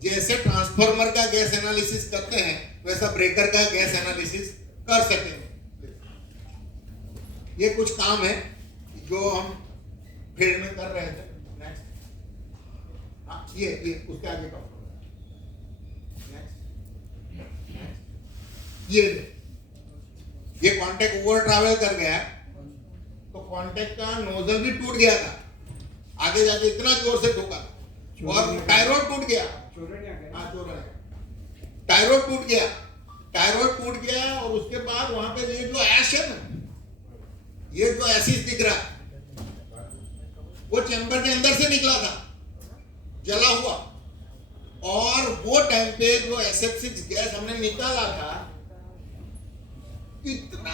जैसे ट्रांसफार्मर का गैस एनालिसिस करते हैं वैसा ब्रेकर का गैस एनालिसिस कर सकेंगे। ये कुछ काम है जो हम फील्ड में कर रहे थे। नेक्स्ट, ये उसके आगे का ये कांटेक्ट ओवर ट्रैवल कर गया तो कांटेक्ट का नोजल भी टूट गया था, आगे जाके इतना जोर से ठोका और टायरोड टूट गया। टायरोड टूट गया और उसके बाद वहां पे ये जो ऐश है ना, ये जो एसिड दिख रहा है वो चैम्बर के अंदर से निकला था, जला हुआ। और वो टाइम पे जो SF6 गैस हमने निकाला था इतना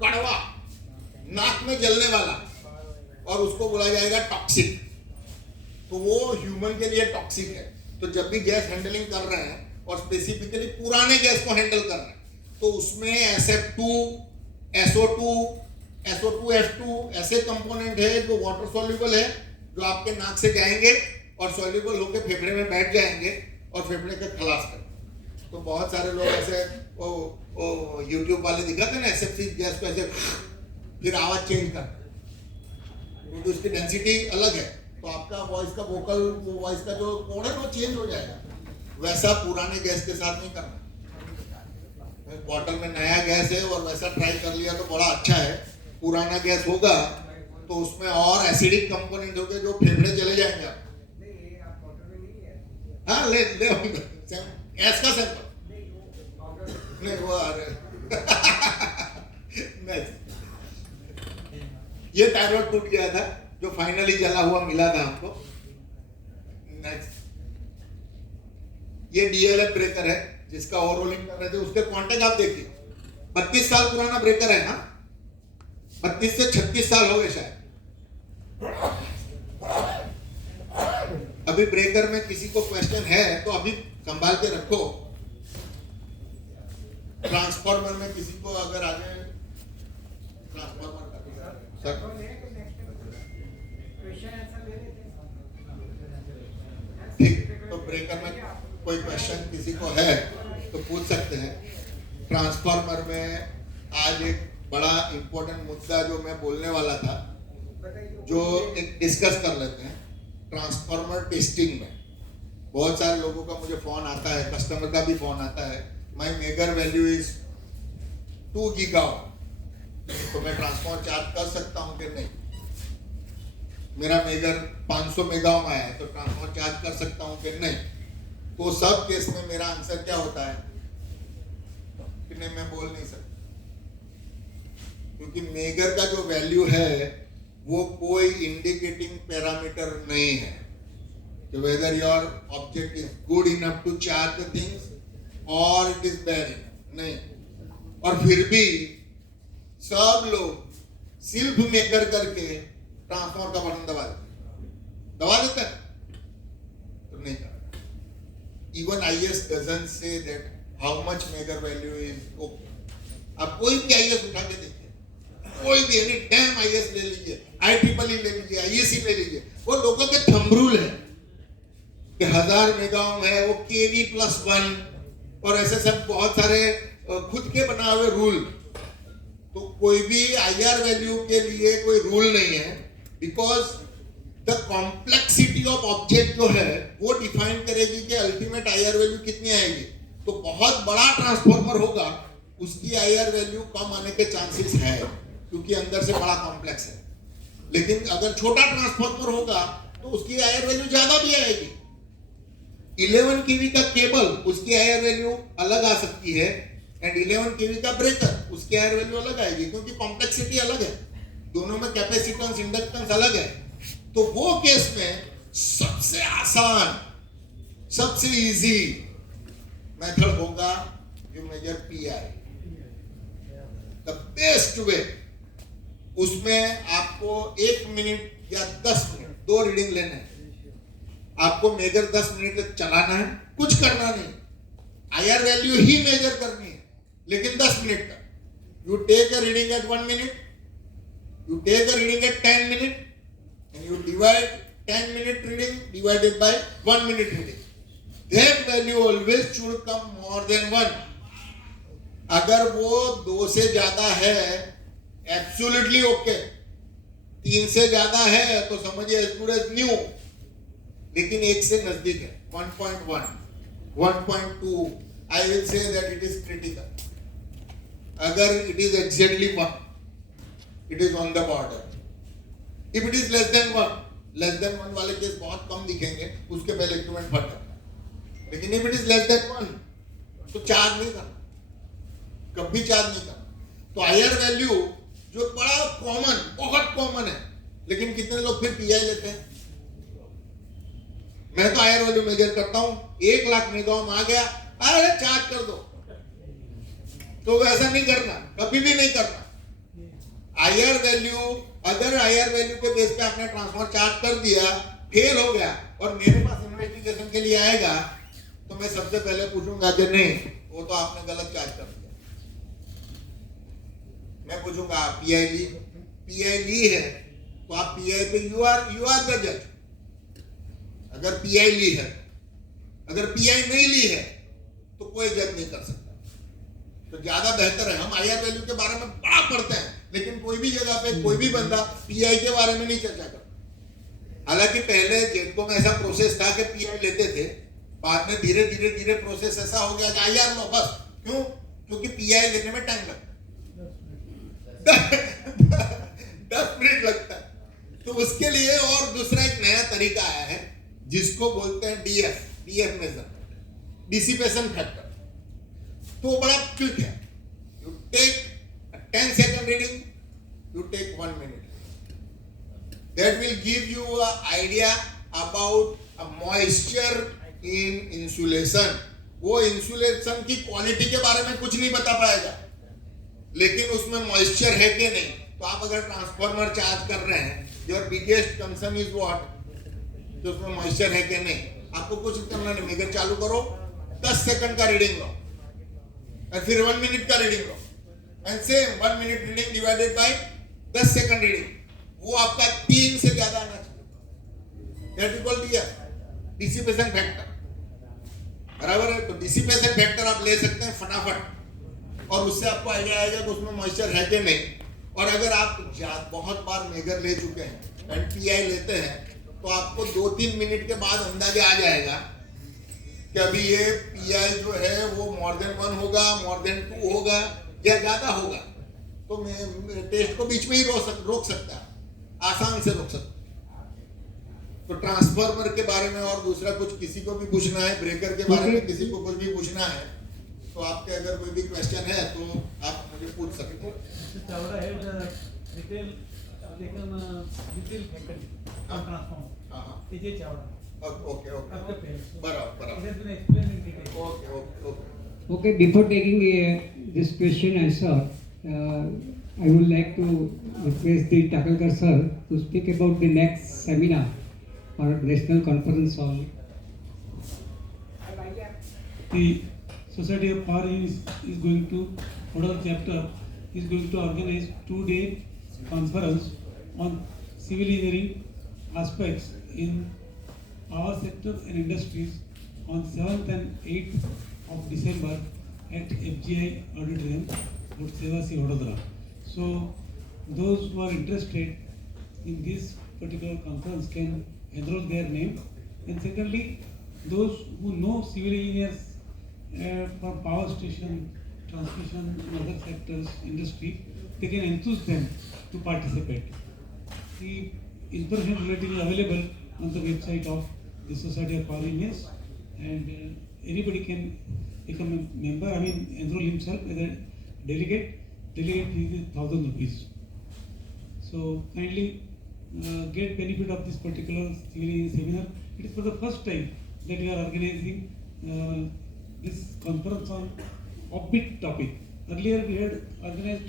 कड़वा, नाक में जलने वाला, और उसको बोला जाएगा टॉक्सिक। तो वो ह्यूमन के लिए टॉक्सिक है। तो जब भी गैस हैंडलिंग कर रहे हैं और स्पेसिफिकली पुराने गैस को हैंडल कर रहे हैं तो उसमें SF2, SO2, SO2F2 ऐसे कंपोनेंट है जो वाटर सॉल्युबल है, जो आपके नाक से जाएंगे और सॉल्युबल होकर फेफड़े में बैठ जाएंगे और फेफड़े का खलास करेंगे। तो बहुत सारे लोग ऐसे वो YouTube वाले दिखाते ना SF6 गैस को ऐसे फिर आवाज चेंज करते, क्योंकि उसकी डेंसिटी अलग है, तो आपका वॉइस का वॉइस का जो कोड है वो चेंज हो जाएगा। वैसा पुराने गैस के साथ नहीं करना। बॉटल में नया गैस है और वैसा ट्राई कर लिया तो बड़ा अच्छा है। पुराना गैस होगा तो उसमें और एसिडिक कंपोनेंट होंगे जो फेफड़े चले जाएंगे आप। हाँ ले गैस का सैंपल नहीं वो आ रहे ये टायरोड टूट गया था जो फाइनली जला हुआ मिला था हमको। नेक्स्ट, ये DLF ब्रेकर है जिसका ओवररोलिंग कर रहे थे, उसके कांटेक्ट आप देखिए 32 साल पुराना ब्रेकर है ना, 32 से 36 साल हो गए शायद। अभी ब्रेकर में किसी को क्वेश्चन है तो अभी संभाल के रखो। ट्रांसफार्मर में किसी को अगर आगे ट्रांसफार्मर ठीक, तो ब्रेकर में कोई क्वेश्चन किसी को है तो पूछ सकते हैं। ट्रांसफार्मर में आज एक बड़ा इंपॉर्टेंट मुद्दा जो मैं बोलने वाला था, जो एक डिस्कस कर लेते हैं। ट्रांसफार्मर टेस्टिंग में बहुत सारे लोगों का मुझे फोन आता है, कस्टमर का भी फोन आता है, my megger value is 2 gigawatt, तो मैं ट्रांसफार्मर चार्ज कर सकता हूं कि नहीं? मेरा मेगर 500 मेगावाट है तो ट्रांसफार्मर चार्ज कर सकता हूं कि नहीं? तो सब केस में मेरा आंसर क्या होता है कि नहीं, मैं बोल नहीं सकता, क्योंकि मेगर का जो वैल्यू है वो कोई इंडिकेटिंग पैरामीटर नहीं है कि whether your object is good enough to charge the things और इट इज बैड इनफ, नहीं। और फिर भी सब लोग सिर्फ मेकर करके ट्रांसफार्मर का बटन दबा देते हैं, तो नहीं करना। even IS doesn't say that how much megar value is okay. आप कोई भी IS उठा के देखिए, कोई भी एनी डैम IS ले लीजिए, IEEE ले लीजिए, IEC ले लीजिए, वो लोगों के थंब रूल है कि 1000 मेगा ओम है वो KV+1 और ऐसे सब बहुत सारे खुद के बना हुए रूल। तो कोई भी IR वैल्यू के लिए कोई रूल नहीं है, because the complexity of object जो है वो डिफाइन करेगी कि अल्टीमेट IR वैल्यू कितनी आएगी। तो बहुत बड़ा ट्रांसफॉर्मर होगा उसकी IR वैल्यू कम आने के चांसेस है क्योंकि अंदर से बड़ा कॉम्प्लेक्स है, लेकिन अगर छोटा ट्रांसफॉर्मर होगा तो उसकी IR वैल्यू ज्यादा भी आएगी। 11 kV का केबल उसकी IR वैल्यू अलग आ सकती है एंड 11 kV का ब्रेकर उसकी IR वैल्यू अलग आएगी क्योंकि कॉम्प्लेक्सिटी अलग है, दोनों में कैपेसिटेंस इंडक्टेंस अलग है। तो वो केस में सबसे आसान सबसे इजी मेथड होगा you measure PI, the best way. उसमें आपको 1 मिनट या 10 मिनट 2 रीडिंग लेने हैं, आपको मेजर 10 मिनट तक चलाना है, कुछ करना नहीं, IR वैल्यू ही मेजर करनी है लेकिन 10 मिनट तक। You take a reading at 1 minute, you take a reading at 10 minute and you divide 10 minute reading divided by 1 minute reading. That value always should come more than 1. अगर वो 2 से ज्यादा है absolutely okay, 3 से ज्यादा है तो समझिए as good as new, लेकिन 1 से नजदीक है 1.1 1.2 I will say that it is critical. अगर it is exactly 1 it is on the border. If it is less than 1 वाले केस बहुत कम दिखेंगे, उसके पहले इक्विपमेंट फट जाता है। लेकिन if it is less than 1 तो चार्ज नहीं करना, कभी चार्ज नहीं करना। तो IR वैल्यू जो बड़ा कॉमन बहुत कॉमन है, लेकिन कितने लोग फिर PI लेते हैं। मैं तो IR वैल्यू मेजर करता हूं, 1 लाख मेगा ओम आ गया, अरे चार्ज कर दो, तो वैसा नहीं करना, कभी भी नहीं करना। IR वैल्यू अगर IR वैल्यू के बेस पे आपने ट्रांसफॉर्मर चार्ज कर दिया, फेल हो गया और मेरे पास इन्वेस्टिगेशन के लिए आएगा, तो मैं सबसे पहले पूछूंगा कि नहीं वो तो आपने गलत चार्ज कर दिया। मैं पूछूंगा PI ली है तो आप PI पे यू आर द जज। अगर PI ली है, अगर PI नहीं ली है तो कोई जज नहीं कर सकता। तो ज्यादा बेहतर है, हम IR वैल्यू के बारे में बड़ा पढ़ते हैं लेकिन कोई भी जगह पे कोई भी बंदा PI के बारे में नहीं चर्चा करता। हालांकि पहले जेडको में ऐसा प्रोसेस था कि PI लेते थे, बाद में धीरे धीरे प्रोसेस ऐसा हो गया कि IR लो बस। क्यों? क्योंकि PI लेने में टाइम लगता है 10 मिनट लगता है। तो उसके लिए और दूसरा एक नया तरीका आया है जिसको बोलते हैं DF मेजर, डिसिपेशन फैक्टर। तो बड़ा क्विक है, you take 10 second reading, you take 1 minute. That will give you an idea about a moisture in insulation. वो इंसुलेशन की क्वालिटी के बारे में कुछ नहीं बता पाएगा, लेकिन उसमें मॉइस्चर है कि नहीं। तो आप अगर ट्रांसफॉर्मर चार्ज कर रहे हैं, your biggest concern is what, तो उसमें मॉइस्चर है कि नहीं। आपको कुछ करना नहीं, मेगर चालू करो, 10 सेकंड का रीडिंग लो और फिर 1 मिनट का reading low and same 1 minute reading divided by 10 second reading, वो आपका 3 से ज्यादा आना चाहिए। That is called dissipation factor, बराबर है। तो डिसिपेशन फैक्टर आप ले सकते हैं फटाफट और उससे आपको आइडिया आएगा कि उसमें मॉइस्चर है कि नहीं। और अगर आप बहुत बार मेगर ले चुके हैं एंड PI लेते हैं तो आपको 2-3 मिनट के बाद अंदाजा आ जाएगा कि अभी ये PI जो है वो more than 1 होगा, more than 2 होगा या ज्यादा होगा। तो मैं टेस्ट को बीच में ही रोक सकता है, आसान से रोक सकता है। तो ट्रांसफार्मर के बारे में और दूसरा कुछ किसी को भी पूछना है, ब्रेकर के बारे में किसी को कुछ भी पूछना है, तो आपके अगर कोई भी क्वेश्चन है तो आप मुझे पूछ सकते हो। Okay, before taking this question answer, I would like to request the Takalkar sir to speak about the next seminar or national conference on the Society of Power is going to, Odal chapter is going to organize 2-day conference on civil engineering aspects in power sector and industries on 7th and 8th of December at FGI Auditorium, Sevasi, Vadodara. So those who are interested in this particular conference can enroll their name. And secondly, those who know civil engineers for power station, transmission and other sectors, industry, they can enthuse them to participate. The information related is available on the website of the Society of Power Engineers, and anybody can become a member, enroll himself as a delegate. Delegate fees is 1,000 rupees. So kindly get benefit of this particular civil engineering seminar. It is for the first time that we are organizing this conference on offbeat topic. Earlier we had organized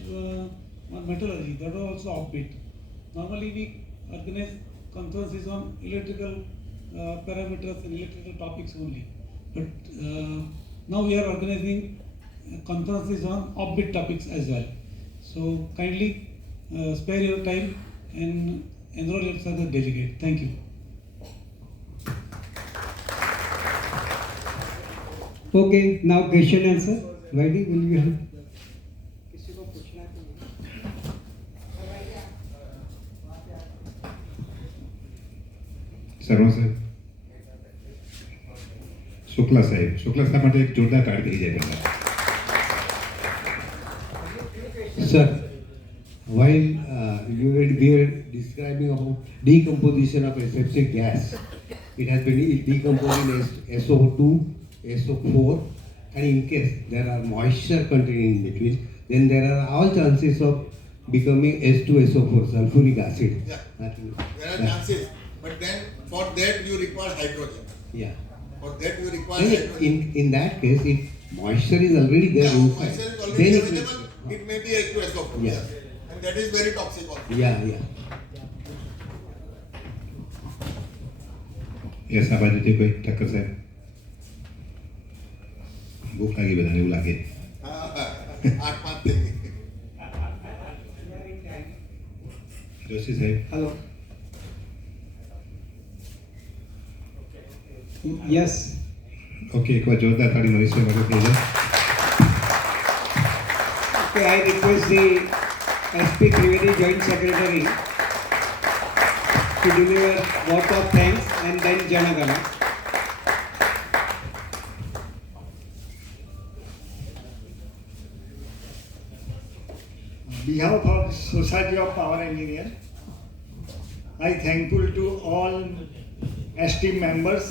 on metallurgy, that was also offbeat. Normally we organize conferences on electrical parameters and electrical topics only. But now we are organizing conferences on offbeat topics as well. So kindly spare your time and enroll yourself as a delegate. Thank you. Okay, now question answer. Vaidi, will you help? किसी को पूछना है तो सर्व साहेब, शुक्ला साहेब માટે એક જોરદાર તાળી થઈ જાય પહેલા. Sir, while we were describing about decomposition of aseptic gas, it has been decomposed in SO2, SO4, and in case there are moisture contained in between, then there are all chances of becoming H2SO4, sulfuric acid. Yeah, there are chances, but then for that you require hydrogen. Yeah. For that you require And hydrogen. in that case, if moisture is already there Yeah, inside, moisture is already then available. It may be H2SO4. Yeah. Yes. And that is very toxic also. yeah. Yes, આ બાજુથી કોઈ ઠક્કર સાહેબ? ભૂખ લાગી બધાને એવું લાગે. આઠ પાંચ થઈ ગઈ. જોશી સાહેબ? Hello. Yes. ઓકે, એકવાર જોરદાર તાળી મનીષભાઈ માટે થઈ જાય. Okay, I request the SP Trivedi Joint Secretary to deliver vote of thanks and then Janagana. On behalf of Society of Power Engineers, I thankful to all ST members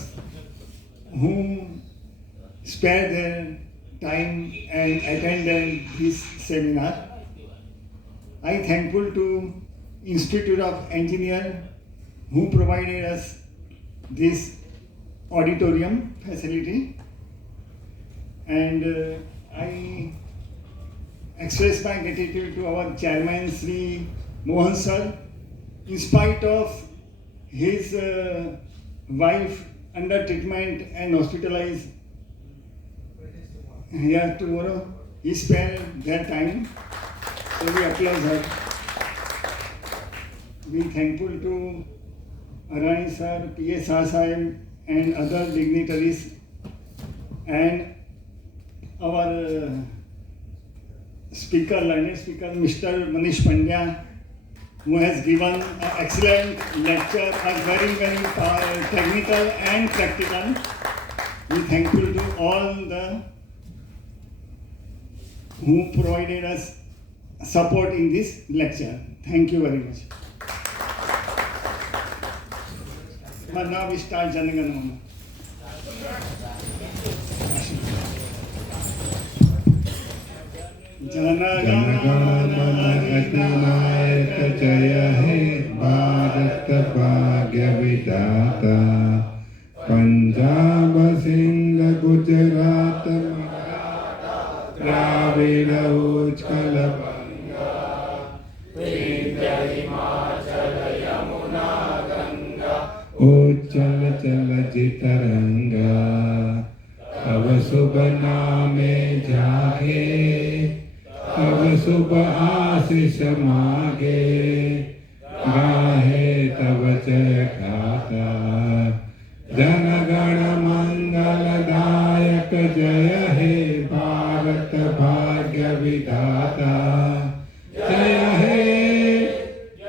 who spare their time and attended this seminar. I thankful to Institute of Engineer who provided us this auditorium facility, and I express my gratitude to our chairman Sri Mohan sir. In spite of his wife under treatment and hospitalized here tomorrow, he spared their time, so we applaud her. We thankful to Arani sir, P.S. Sahib and other dignitaries, and our speaker, learned speaker, Mr. Manish Pandya, who has given an excellent lecture, was very, very technical and practical. We thankful to all the who provided us support in this lecture. Thank you very much. But now we start Janagana. Jana Gana Mana अधिनायक जय हे भारत भाग्य विधाता, पंजाब सिंध गुजरात द्राविड उत्कल उच्चल चल जितरंगा, तव शुभ नामे जागे, तब शुभ आशीष मागे, गाहे तब जय गाथा, जन गण मंगलदायक जय हे भारत भाग्य विधाता, जय हे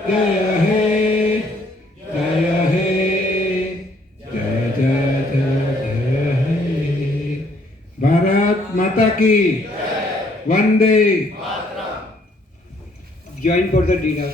जय हे जय हे जय जय जय जय हे। भारत माता की वंदे। Join for the dinner.